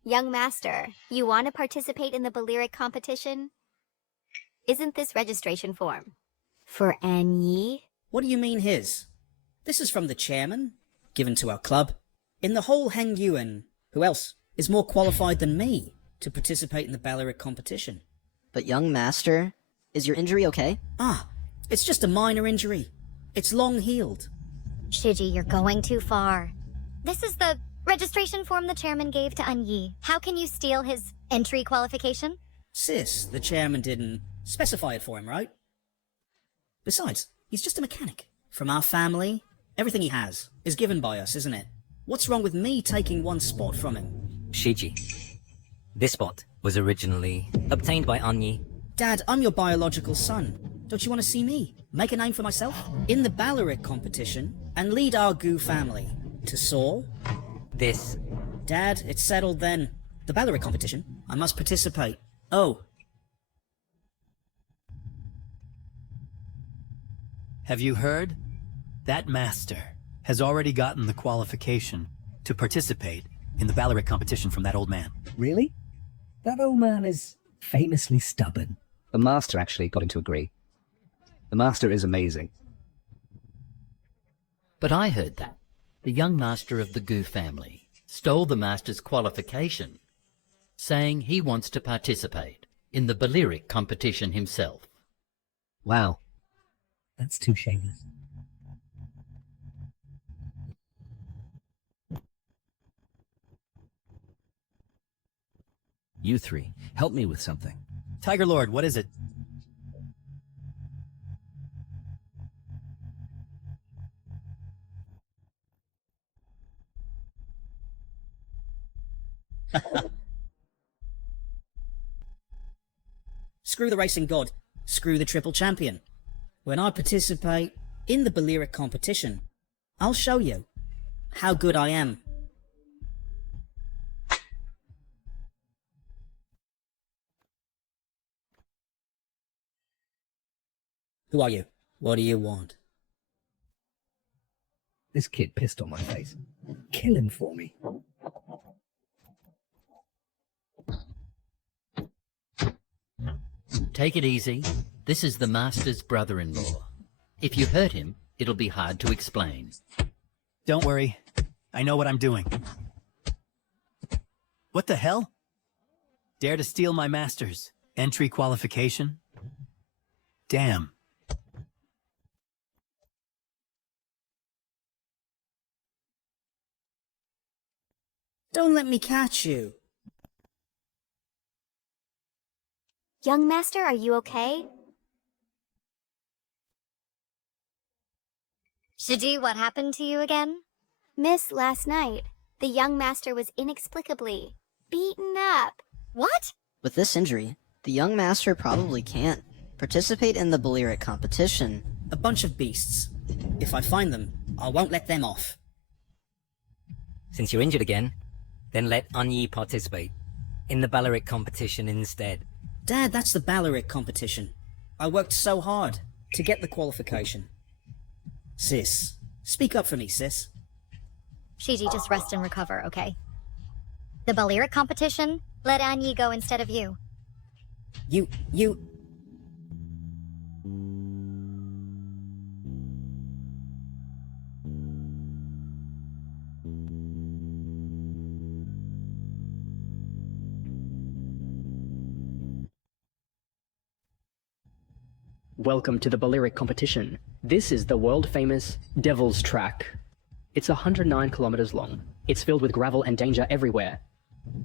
Young master, you want to participate in the Ballarat competition? Isn't this registration form for An Yi? What do you mean his? This is from the chairman, given to our club. In the whole Heng Yuan, who else is more qualified than me to participate in the Ballarat competition? But young master, is your injury okay? It's just a minor injury. It's long healed. Shiji, you're going too far. This is the registration form the chairman gave to An Yi. How can you steal his entry qualification? Sis, the chairman didn't specify it for him, right? Besides, he's just a mechanic. From our family, everything he has is given by us, isn't it? What's wrong with me taking one spot from him? Shiji, this spot was originally obtained by An Yi. Dad, I'm your biological son. Don't you want to see me make a name for myself in the Ballarat competition and lead our Gu family to soar? This... Dad, it's settled then. The Ballarat competition, I must participate. Oh. Have you heard? That master has already gotten the qualification to participate in the Ballarat competition from that old man. Really? That old man is famously stubborn. The master actually got him to agree. The master is amazing. But I heard that the young master of the Gu family stole the master's qualification, saying he wants to participate in the Ballarat competition himself. Wow. That's too shameless. You three, help me with something. Tiger Lord, what is it? Screw the racing god. Screw the triple champion. When I participate in the Ballarat competition, I'll show you how good I am. Who are you? What do you want? This kid pissed on my face. Kill him for me. Take it easy. This is the master's brother-in-law. If you hurt him, it'll be hard to explain. Don't worry. I know what I'm doing. What the hell? Dare to steal my master's entry qualification? Damn. Don't let me catch you. Young master, are you okay? Shiji, what happened to you again? Miss, last night, the young master was inexplicably beaten up. What? With this injury, the young master probably can't participate in the Ballarat competition. A bunch of beasts. If I find them, I won't let them off. Since you're injured again, then let An Yi participate in the Ballarat competition instead. Dad, that's the Ballarat competition. I worked so hard to get the qualification. Sis, speak up for me, sis. Shiji, just rest and recover, okay? The Ballarat competition? Let An Yi go instead of you. You... Welcome to the Ballarat competition. This is the world-famous Devil's Track. It's 109 kilometers long. It's filled with gravel and danger everywhere.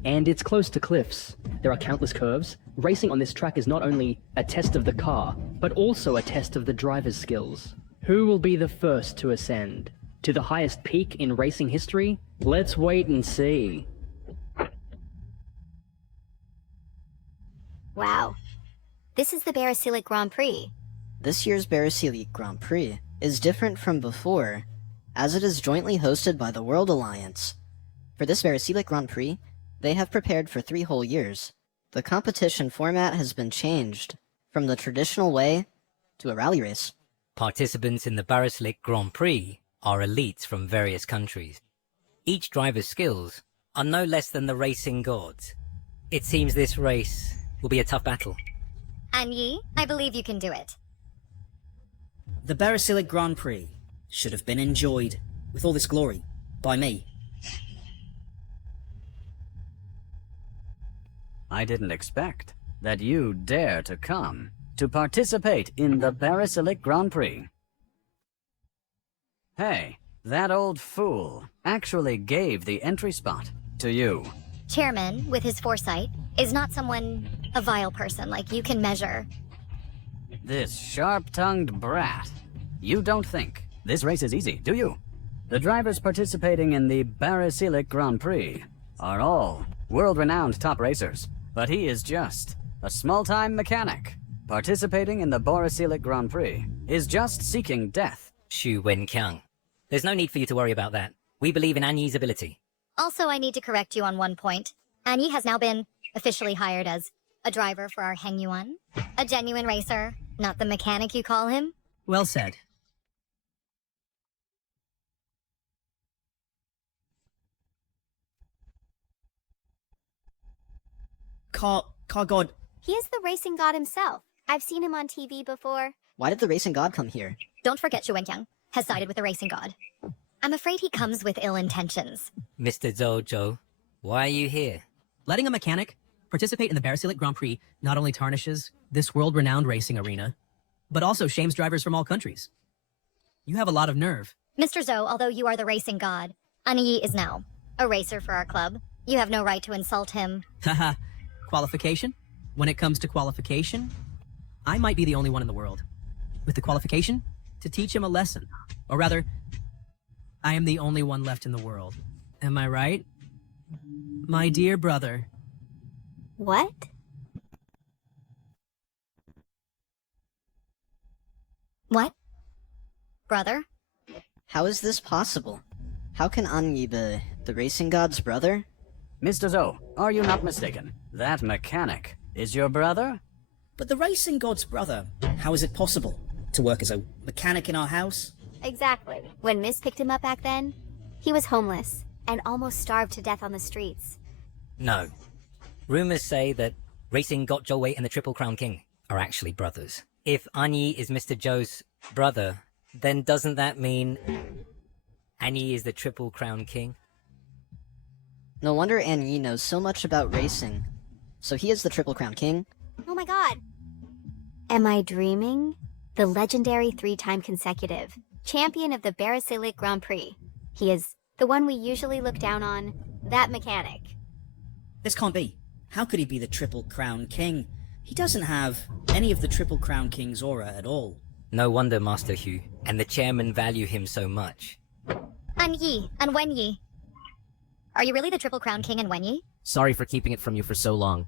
And it's close to cliffs. There are countless curves. Racing on this track is not only a test of the car, but also a test of the driver's skills. Who will be the first to ascend? to the highest peak in racing history? Let's wait and see. Wow. This is the Barasilic Grand Prix. This year's Barasilic Grand Prix is different from before, as it is jointly hosted by the World Alliance. For this Barasilic Grand Prix, they have prepared for 3 whole years. The competition format has been changed from the traditional way to a rally race. Participants in the Barasilic Grand Prix are elites from various countries. Each driver's skills are no less than the racing gods. It seems this race will be a tough battle. Anyi, I believe you can do it. The Barasilic Grand Prix should have been enjoyed, with all this glory, by me. I didn't expect that you dare to come to participate in the Barasilic Grand Prix. Hey, that old fool actually gave the entry spot to you. Chairman, with his foresight, is not someone, a vile person like you can measure. This sharp-tongued brat. You don't think this race is easy, do you? The drivers participating in the Barasilic Grand Prix are all world-renowned top racers, but he is just a small-time mechanic. Participating in the Barasilic Grand Prix is just seeking death. Xu Wenqiang. There's no need for you to worry about that. We believe in Anyi's ability. Also, I need to correct you on one point. Anyi has now been officially hired as a driver for our Heng Yuan. A genuine racer, not the mechanic you call him. Well said. Car God. He is the racing god himself. I've seen him on TV before. Why did the racing god come here? Don't forget Xu Wenqiang has sided with the racing god. I'm afraid he comes with ill intentions. Mr. Zhou, why are you here? Letting a mechanic participate in the Barasilic Grand Prix not only tarnishes this world-renowned racing arena, but also shames drivers from all countries. You have a lot of nerve. Mr. Zhou, although you are the racing god, Anyi is now a racer for our club. You have no right to insult him. Haha. Qualification? When it comes to qualification, I might be the only one in the world with the qualification to teach him a lesson. Or rather, I am the only one left in the world. Am I right? My dear brother. What? What? Brother? How is this possible? How can Anyi be the racing god's brother? Mr. Zhou, are you not mistaken? That mechanic is your brother? But the racing god's brother, how is it possible to work as a mechanic in our house? Exactly. When Miss picked him up back then, he was homeless and almost starved to death on the streets. No. Rumors say that Racing God Zhou Wei and the Triple Crown King are actually brothers. If Anyi is Mr. Zhou's brother, then doesn't that mean Anyi is the Triple Crown King? No wonder Anyi knows so much about racing. So he is the Triple Crown King? Oh my god! Am I dreaming? The legendary 3-time consecutive champion of the Barasilic Grand Prix. He is the one we usually look down on, that mechanic. This can't be. How could he be the Triple Crown King? He doesn't have any of the Triple Crown King's aura at all. No wonder, Master Hu, and the chairman value him so much. Anyi and Wenyi. Are you really the Triple Crown King and Wenyi? Sorry for keeping it from you for so long.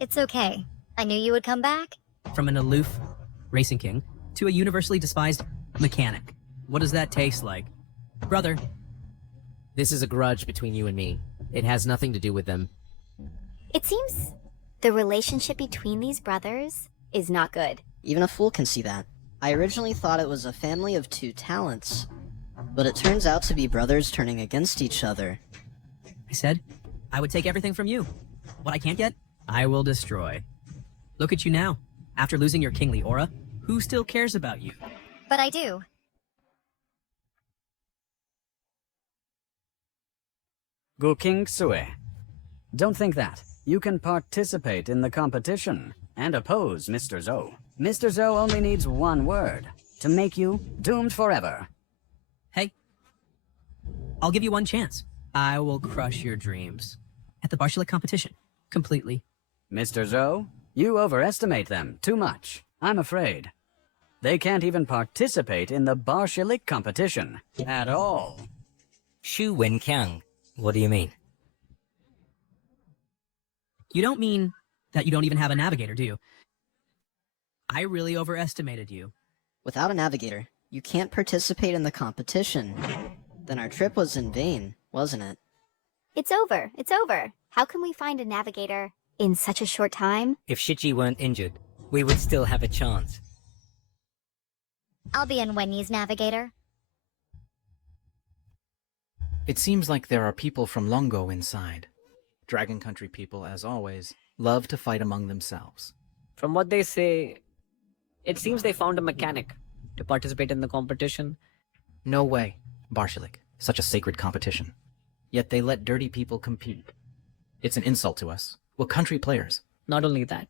It's okay. I knew you would come back. From an aloof racing king to a universally despised mechanic. What does that taste like? Brother. This is a grudge between you and me. It has nothing to do with them. It seems the relationship between these brothers is not good. Even a fool can see that. I originally thought it was a family of 2 talents, but it turns out to be brothers turning against each other. I said I would take everything from you. What I can't get, I will destroy. Look at you now. After losing your kingly aura, who still cares about you? But I do. Gu King Sue. Don't think that. You can participate in the competition and oppose Mr. Zhou. Mr. Zhou only needs one word to make you doomed forever. Hey, I'll give you one chance. I will crush your dreams. At the Barshalik competition. Completely. Mr. Zhou, you overestimate them too much, I'm afraid. They can't even participate in the Bolshevik competition at all. Shu Wen Kiang. What do you mean? You don't mean that you don't even have a navigator, do you? I really overestimated you. Without a navigator, you can't participate in the competition. Then our trip was in vain, wasn't it? It's over. It's over. How can we find a navigator in such a short time? If Shiji weren't injured, we would still have a chance. I'll be in Wenyi's navigator. It seems like there are people from Longo inside. Dragon Country people, as always, love to fight among themselves. From what they say, it seems they found a mechanic to participate in the competition. No way, Barshelik. Such a sacred competition. Yet they let dirty people compete. It's an insult to us. We're country players. Not only that,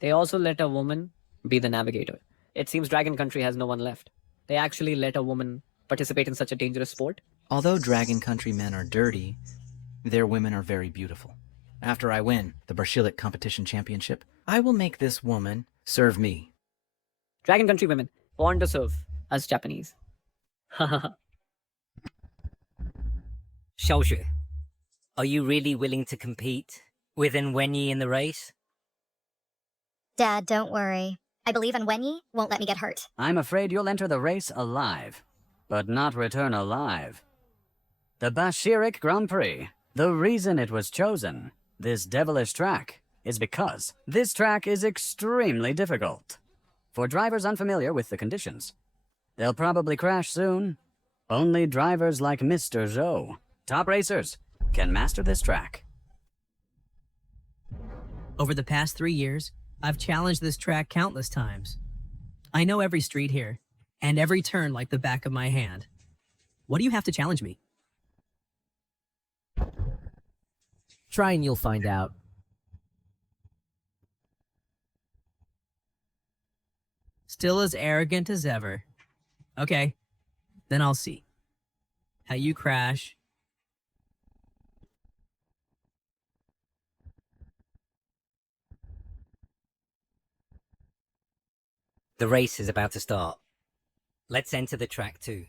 they also let a woman be the navigator. It seems Dragon Country has no one left. They actually let a woman participate in such a dangerous sport. Although Dragon Country men are dirty, their women are very beautiful. After I win the Barshelik competition championship, I will make this woman serve me. Dragon Country women want to serve us Japanese. Xiaoxue, are you really willing to compete with Wenyi in the race? Dad, don't worry. I believe in Wenyi won't let me get hurt. I'm afraid you'll enter the race alive, but not return alive. The Bashirik Grand Prix. The reason it was chosen, this devilish track, is because this track is extremely difficult. For drivers unfamiliar with the conditions, they'll probably crash soon. Only drivers like Mr. Zhou, top racers, can master this track. Over the past 3 years, I've challenged this track countless times. I know every street here, and every turn like the back of my hand. What do you have to challenge me? Try and you'll find out. Still as arrogant as ever. Okay, then I'll see. How you crash. The race is about to start. Let's enter the track too.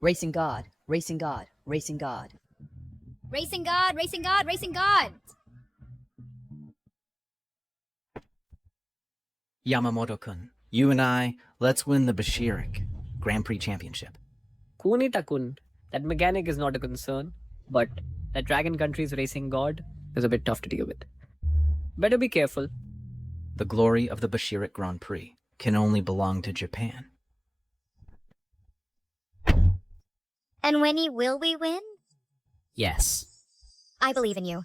Racing God, racing God, racing God. Racing God, racing God, racing God! Yamamoto-kun, you and I, let's win the Bashirik Grand Prix Championship. Kunita-kun, that mechanic is not a concern, but that Dragon Country's racing god is a bit tough to deal with. Better be careful. The glory of the Bashirik Grand Prix can only belong to Japan. And Wenyi, will we win? Yes. I believe in you.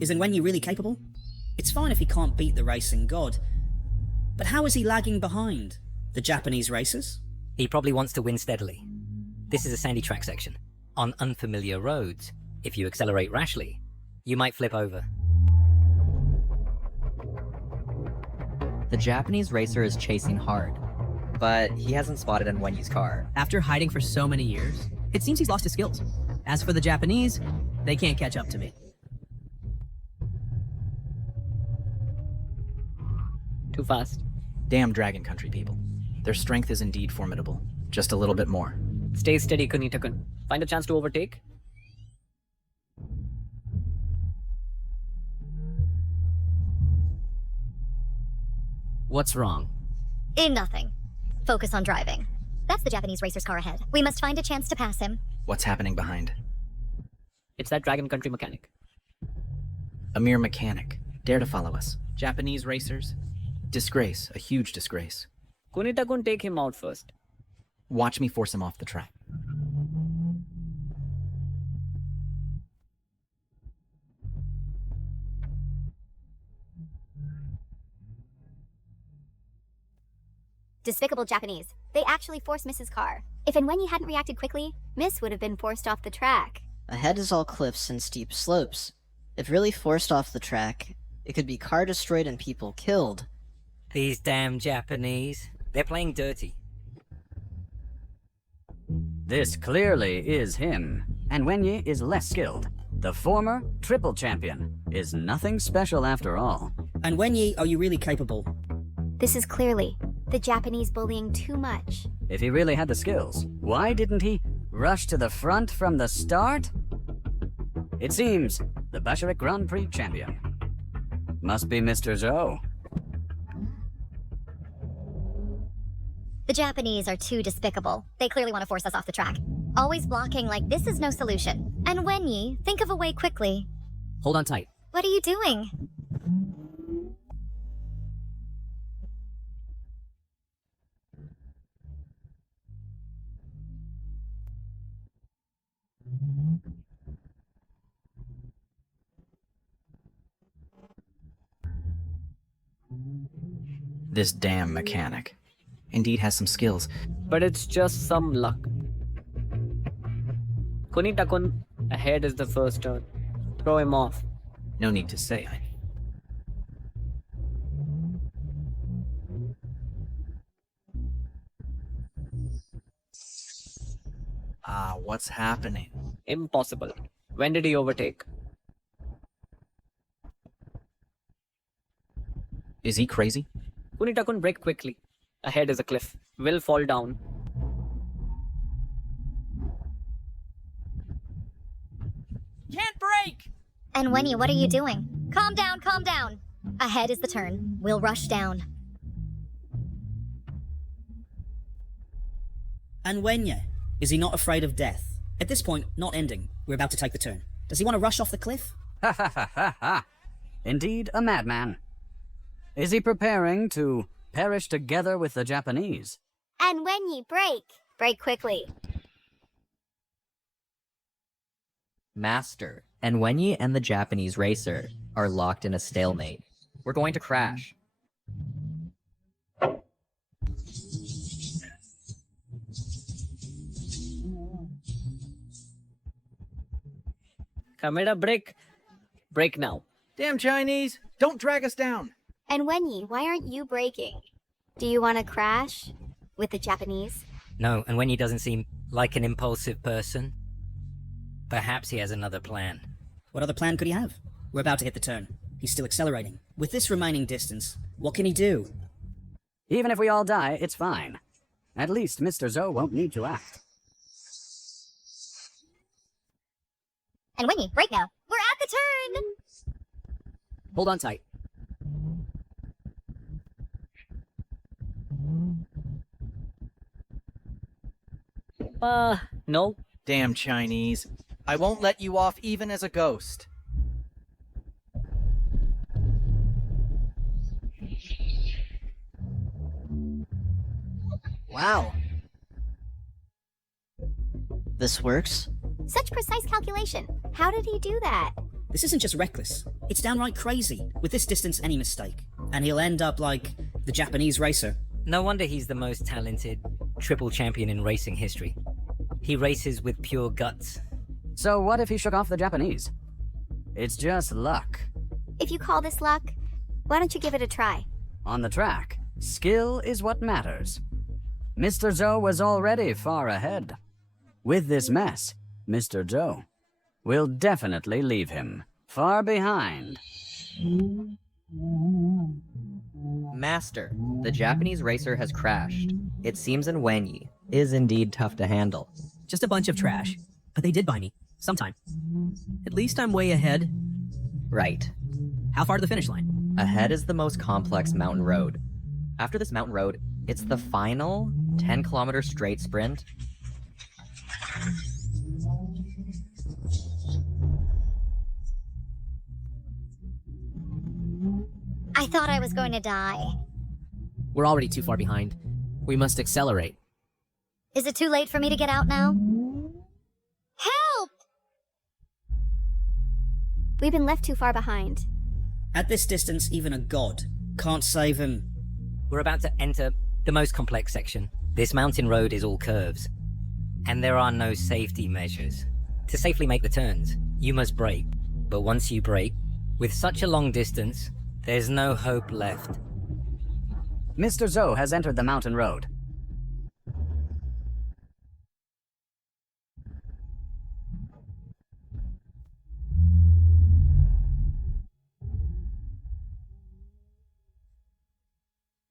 Is Wenyi really capable? It's fine if he can't beat the racing god, but how is he lagging behind the Japanese racers? He probably wants to win steadily. This is a sandy track section. On unfamiliar roads, if you accelerate rashly, you might flip over. The Japanese racer is chasing hard, but he hasn't spotted Wenyi's car. After hiding for so many years, it seems he's lost his skills. As for the Japanese, they can't catch up to me. Too fast. Damn Dragon Country people. Their strength is indeed formidable. Just a little bit more. Stay steady, Kunita-kun. Find a chance to overtake. What's wrong? Nothing. Focus on driving. That's the Japanese racer's car ahead. We must find a chance to pass him. What's happening behind? It's that Dragon Country mechanic. A mere mechanic. Dare to follow us. Japanese racers? Disgrace. A huge disgrace. Kunita-kun, take him out first. Watch me force him off the track. Despicable Japanese. They actually forced Miss's car. If Wenyi hadn't reacted quickly, Miss would have been forced off the track. Ahead is all cliffs and steep slopes. If really forced off the track, it could be car destroyed and people killed. These damn Japanese. They're playing dirty. This clearly is him, and Wenyi is less skilled. The former triple champion is nothing special after all. And Wenyi, are you really capable? This is clearly the Japanese bullying too much. If he really had the skills, why didn't he rush to the front from the start? It seems the Basharic Grand Prix champion must be Mr. Zhou. The Japanese are too despicable. They clearly want to force us off the track. Always blocking like this is no solution. And Wenyi, think of a way quickly. Hold on tight. What are you doing? This damn mechanic. Indeed has some skills. But it's just some luck. Kunita-kun, ahead is the first turn. Throw him off. No need to say. What's happening? Impossible. When did he overtake? Is he crazy? Kunita-kun, brake quickly. Ahead is a cliff. Will fall down. Can't brake! And Wenyi, what are you doing? Calm down, calm down. Ahead is the turn. We'll rush down. And Wenyi, is he not afraid of death? At this point, not ending. We're about to take the turn. Does he want to rush off the cliff? Ha ha ha ha ha! Indeed, a madman. Is he preparing to perish together with the Japanese? And Wenyi, brake! Brake quickly. Master, and Wenyi and the Japanese racer are locked in a stalemate. We're going to crash. Kameda, brake. Brake now. Damn Chinese! Don't drag us down! And Wenyi, why aren't you braking? Do you want to crash with the Japanese? No, and when he doesn't seem like an impulsive person, perhaps he has another plan. What other plan could he have? We're about to hit the turn. He's still accelerating. With this remaining distance, what can he do? Even if we all die, it's fine. At least Mr. Zhou won't need to act. And Wenyi, brake now. We're at the turn! Hold on tight. No. Damn Chinese. I won't let you off even as a ghost. Wow. This works? Such precise calculation. How did he do that? This isn't just reckless. It's downright crazy. With this distance, any mistake. And he'll end up like the Japanese racer. No wonder he's the most talented triple champion in racing history. He races with pure guts. So what if he shook off the Japanese? It's just luck. If you call this luck, why don't you give it a try? On the track, skill is what matters. Mr. Zhou was already far ahead. With this mess, Mr. Zhou will definitely leave him far behind. Master, the Japanese racer has crashed. It seems Wenyi is indeed tough to handle. Just a bunch of trash. But they did buy me. Sometime. At least I'm way ahead. Right. How far to the finish line? Ahead is the most complex mountain road. After this mountain road, it's the final 10-kilometer straight sprint. I thought I was going to die. We're already too far behind. We must accelerate. Is it too late for me to get out now? Help! We've been left too far behind. At this distance, even a god can't save him. We're about to enter the most complex section. This mountain road is all curves. And there are no safety measures. To safely make the turns, you must brake. But once you brake, with such a long distance, there's no hope left. Mr. Zhou has entered the mountain road.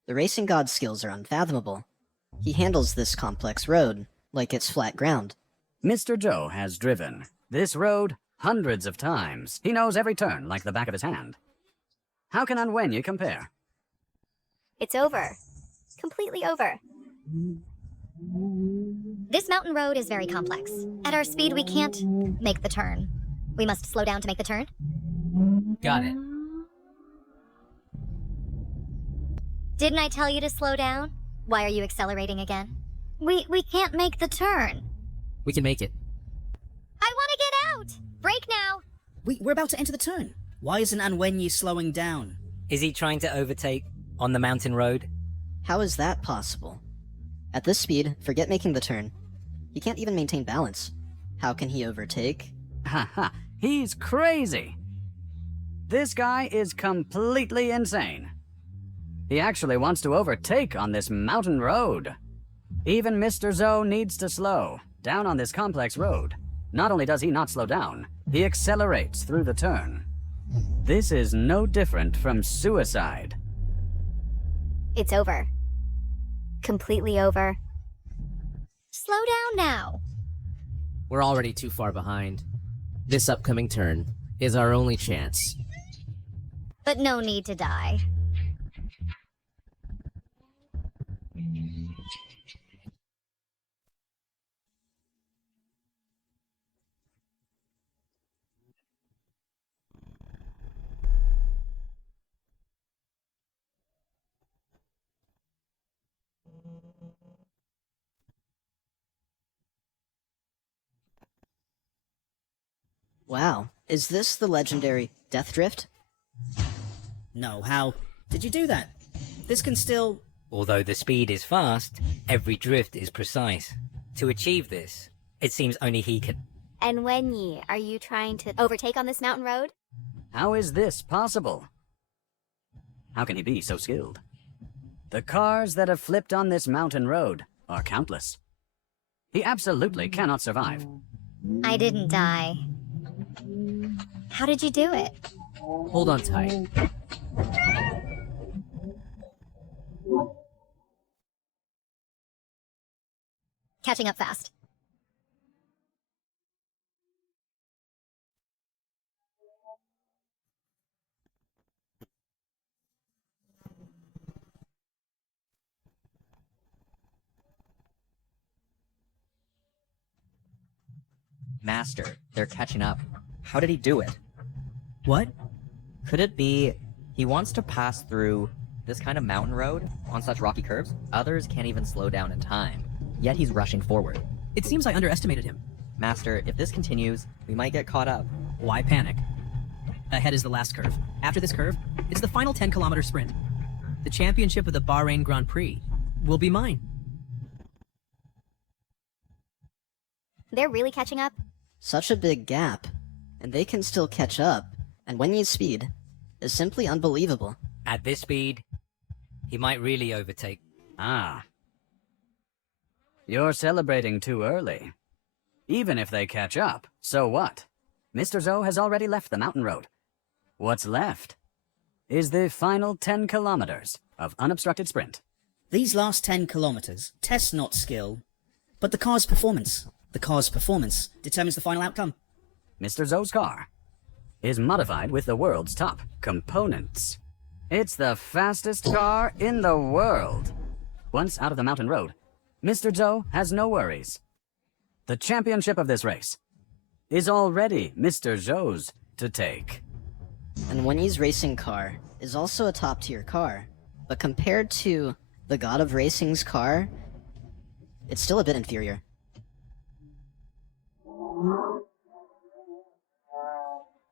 The racing god's skills are unfathomable. He handles this complex road like it's flat ground. Mr. Zhou has driven this road hundreds of times. He knows every turn like the back of his hand. How can Anwenyi compare? It's over. Completely over. This mountain road is very complex. At our speed, we can't make the turn. We must slow down to make the turn. Got it. Didn't I tell you to slow down? Why are you accelerating again? We can't make the turn. We can make it. I want to get out! Brake now! We're about to enter the turn. Why isn't Anwenyi slowing down? Is he trying to overtake on the mountain road? How is that possible? At this speed, forget making the turn. He can't even maintain balance. How can he overtake? Haha, he's crazy! This guy is completely insane. He actually wants to overtake on this mountain road. Even Mr. Zhou needs to slow down on this complex road. Not only does he not slow down, he accelerates through the turn. This is no different from suicide. It's over. Completely over. Slow down now. We're already too far behind. This upcoming turn is our only chance. But no need to die. Wow, is this the legendary Death Drift? No, how did you do that? This can still... Although the speed is fast, every drift is precise. To achieve this, it seems only he can... And Wenyi, are you trying to overtake on this mountain road? How is this possible? How can he be so skilled? The cars that have flipped on this mountain road are countless. He absolutely cannot survive. I didn't die. How did you do it? Hold on tight. Catching up fast. Master, they're catching up. How did he do it? What? Could it be he wants to pass through this kind of mountain road on such rocky curves? Others can't even slow down in time, yet he's rushing forward. It seems I underestimated him. Master, if this continues, we might get caught up. Why panic? Ahead is the last curve. After this curve, it's the final 10-kilometer sprint. The championship of the Bahrain Grand Prix will be mine. They're really catching up? Such a big gap, and they can still catch up, and Wenyi's speed is simply unbelievable. At this speed, he might really overtake. Ah. You're celebrating too early. Even if they catch up, so what? Mr. Zhou has already left the mountain road. What's left is the final 10 kilometers of unobstructed sprint. These last 10 kilometers test not skill, but the car's performance. The car's performance determines the final outcome. Mr. Zhou's car is modified with the world's top components. It's the fastest car in the world. Once out of the mountain road, Mr. Zhou has no worries. The championship of this race is already Mr. Zhou's to take. And Wenyi's racing car is also a top-tier car, but compared to the God of Racing's car, it's still a bit inferior.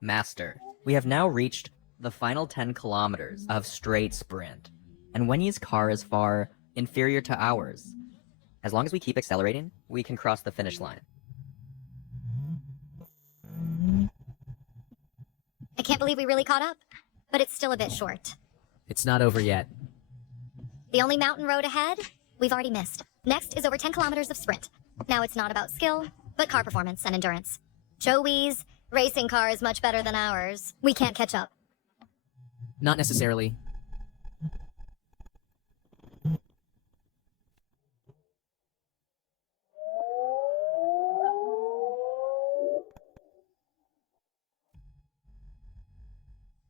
Master, we have now reached the final 10 kilometers of straight sprint, and Wenyi's car is far inferior to ours. As long as we keep accelerating, we can cross the finish line. can't believe we really caught up. But it's still a bit short. It's not over yet. The only mountain road ahead, we've already missed. Next is over 10 kilometers of sprint. Now it's not about skill, but car performance and endurance. Joey's racing car is much better than ours. We can't catch up. Not necessarily.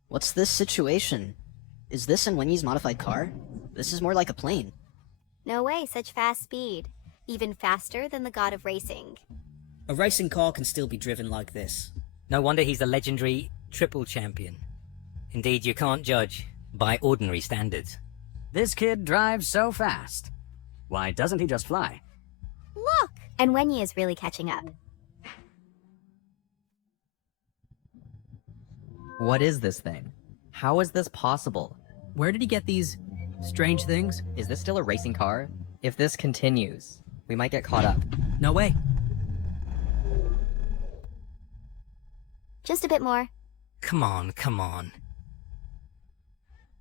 What's this situation? Is this Wenyi's modified car? This is more like a plane. No way, such fast speed. Even faster than the god of racing. A racing car can still be driven like this. No wonder he's the legendary triple champion. Indeed, you can't judge by ordinary standards. This kid drives so fast. Why doesn't he just fly? Look! And Wenyi is really catching up. What is this thing? How is this possible? Where did he get these strange things? Is this still a racing car? If this continues, we might get caught up. No way. Just a bit more. Come on, come on.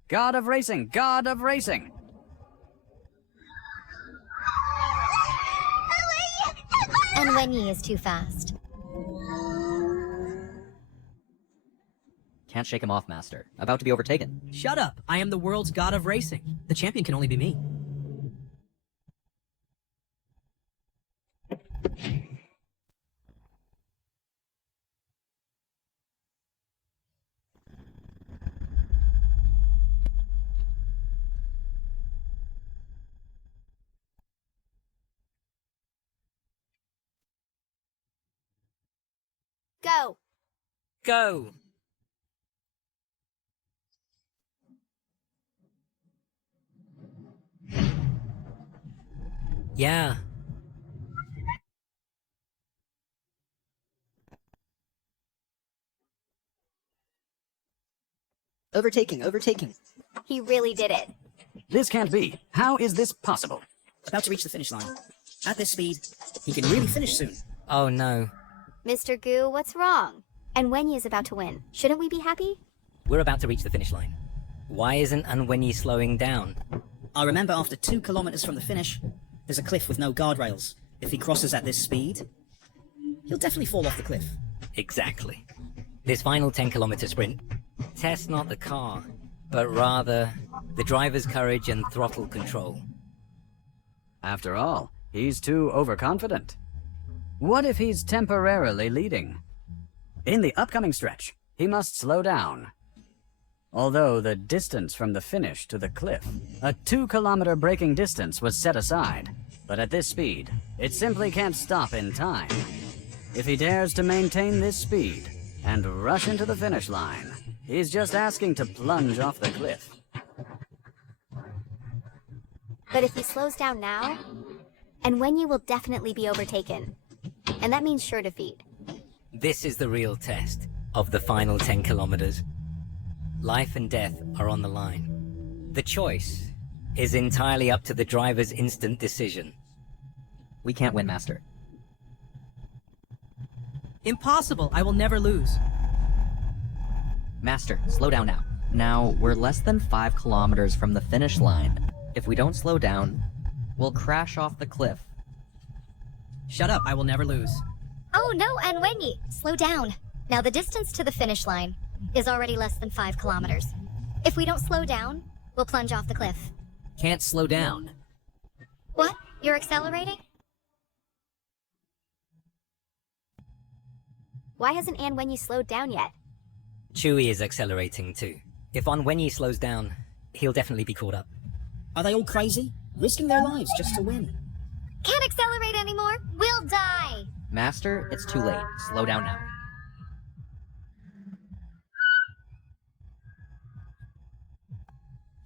God of racing! God of racing! And Wenyi is too fast. Can't shake him off, Master. About to be overtaken. Shut up! I am the world's god of racing. The champion can only be me. Go! Go! Yeah. Overtaking. He really did it. This can't be. How is this possible? About to reach the finish line. At this speed, he can really finish soon. Oh no. Mr. Goo, what's wrong? And Wenyi is about to win. Shouldn't we be happy? We're about to reach the finish line. Why isn't Wenyi slowing down? I remember after 2 kilometers from the finish, there's a cliff with no guardrails. If he crosses at this speed, he'll definitely fall off the cliff. Exactly. This final 10-kilometer sprint tests not the car, but rather the driver's courage and throttle control. After all, he's too overconfident. What if he's temporarily leading? In the upcoming stretch, he must slow down. Although the distance from the finish to the cliff, a 2-kilometer braking distance was set aside. But at this speed, it simply can't stop in time. If he dares to maintain this speed and rush into the finish line, he's just asking to plunge off the cliff. But if he slows down now, and Wenyi will definitely be overtaken. And that means sure defeat. This is the real test of the final 10 kilometers. Life and death are on the line. The choice is entirely up to the driver's instant decision. We can't win, Master. Impossible! I will never lose. Master, slow down now. Now, we're less than 5 kilometers from the finish line. If we don't slow down, we'll crash off the cliff. Shut up, I will never lose. Oh no, and Wenyi, slow down. Now the distance to the finish line is already less than 5 kilometers. If we don't slow down, we'll plunge off the cliff. Can't slow down. What? You're accelerating? Why hasn't Wenyi slowed down yet? Chewie is accelerating too. If Wenyi slows down, he'll definitely be caught up. Are they all crazy? Risking their lives just to win. Can't accelerate anymore. We'll die. Master, it's too late. Slow down now.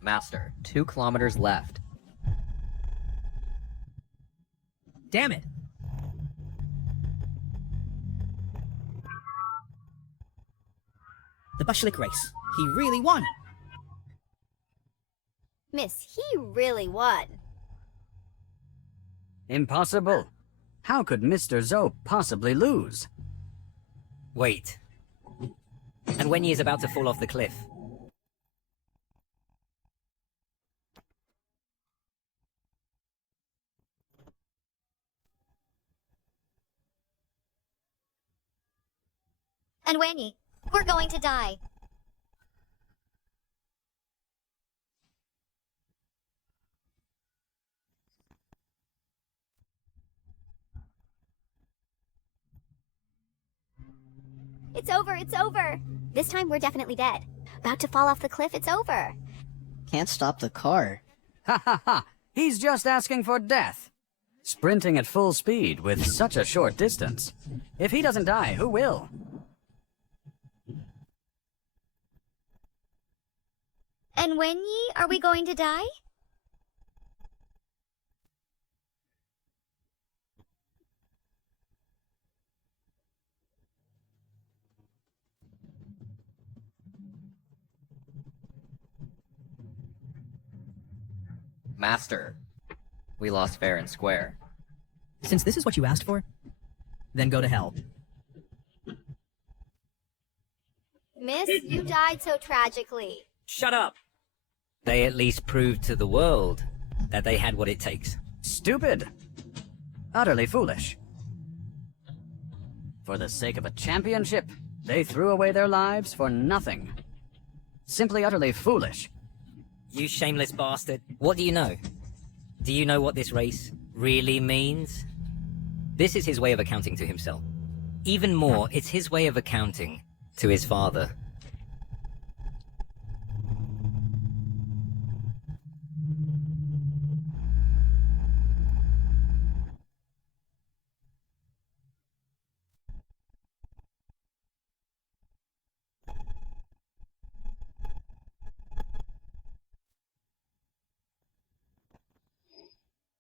Master, 2 kilometers left. Damn it! The Bashlik race. He really won! Miss, he really won. Impossible. How could Mr. Zoe possibly lose? Wait. And Wenyi is about to fall off the cliff. And Wenyi, we're going to die. It's over, it's over! This time we're definitely dead. About to fall off the cliff, it's over. Can't stop the car. Ha ha ha! He's just asking for death. Sprinting at full speed with such a short distance. If he doesn't die, who will? And Wenyi, are we going to die? Master, we lost fair and square. Since this is what you asked for, then go to hell. Miss, you died so tragically. Shut up! They at least proved to the world that they had what it takes. Stupid. Utterly foolish. For the sake of a championship, they threw away their lives for nothing. Simply utterly foolish. You shameless bastard. What do you know? Do you know what this race really means? This is his way of accounting to himself. Even more, it's his way of accounting to his father.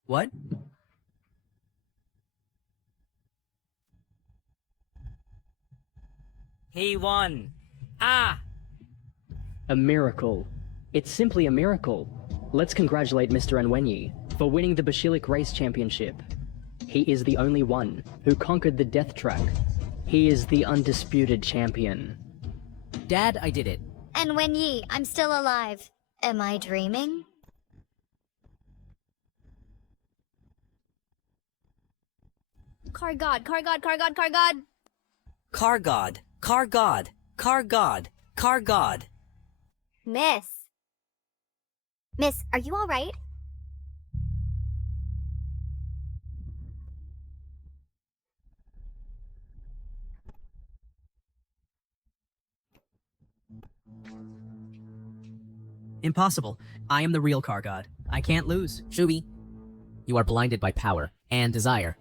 What? He won! Ah! A miracle. It's simply a miracle. Let's congratulate Mr. Wenyi for winning the Basilic Race Championship. He is the only one who conquered the death track. He is the undisputed champion. Dad, I did it. And Wenyi, I'm still alive. Am I dreaming? Car God, Car God, Car God, Car God! Car God! Car God! Car God! Car God! Miss, are you alright? Impossible. I am the real car god. I can't lose. Shubi, you are blinded by power and desire.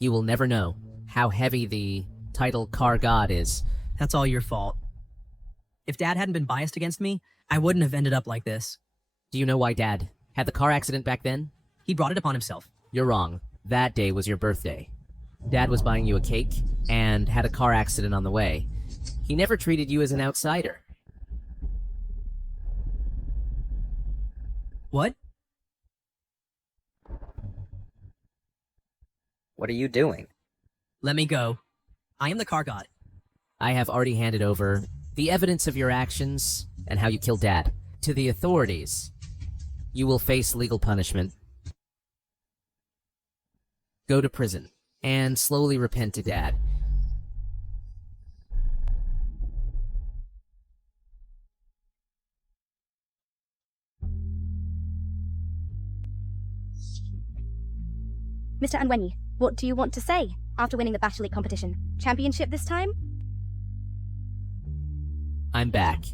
You will never know how heavy the title Car God is. That's all your fault. If Dad hadn't been biased against me, I wouldn't have ended up like this. Do you know why Dad had the car accident back then? He brought it upon himself. You're wrong. That day was your birthday. Dad was buying you a cake and had a car accident on the way. He never treated you as an outsider. What? What are you doing? Let me go. I am the car god. I have already handed over the evidence of your actions and how you killed Dad to the authorities. You will face legal punishment. Go to prison and slowly repent to Dad. Mr. Wenyi, what do you want to say after winning the Battle League competition? Championship this time? I'm back.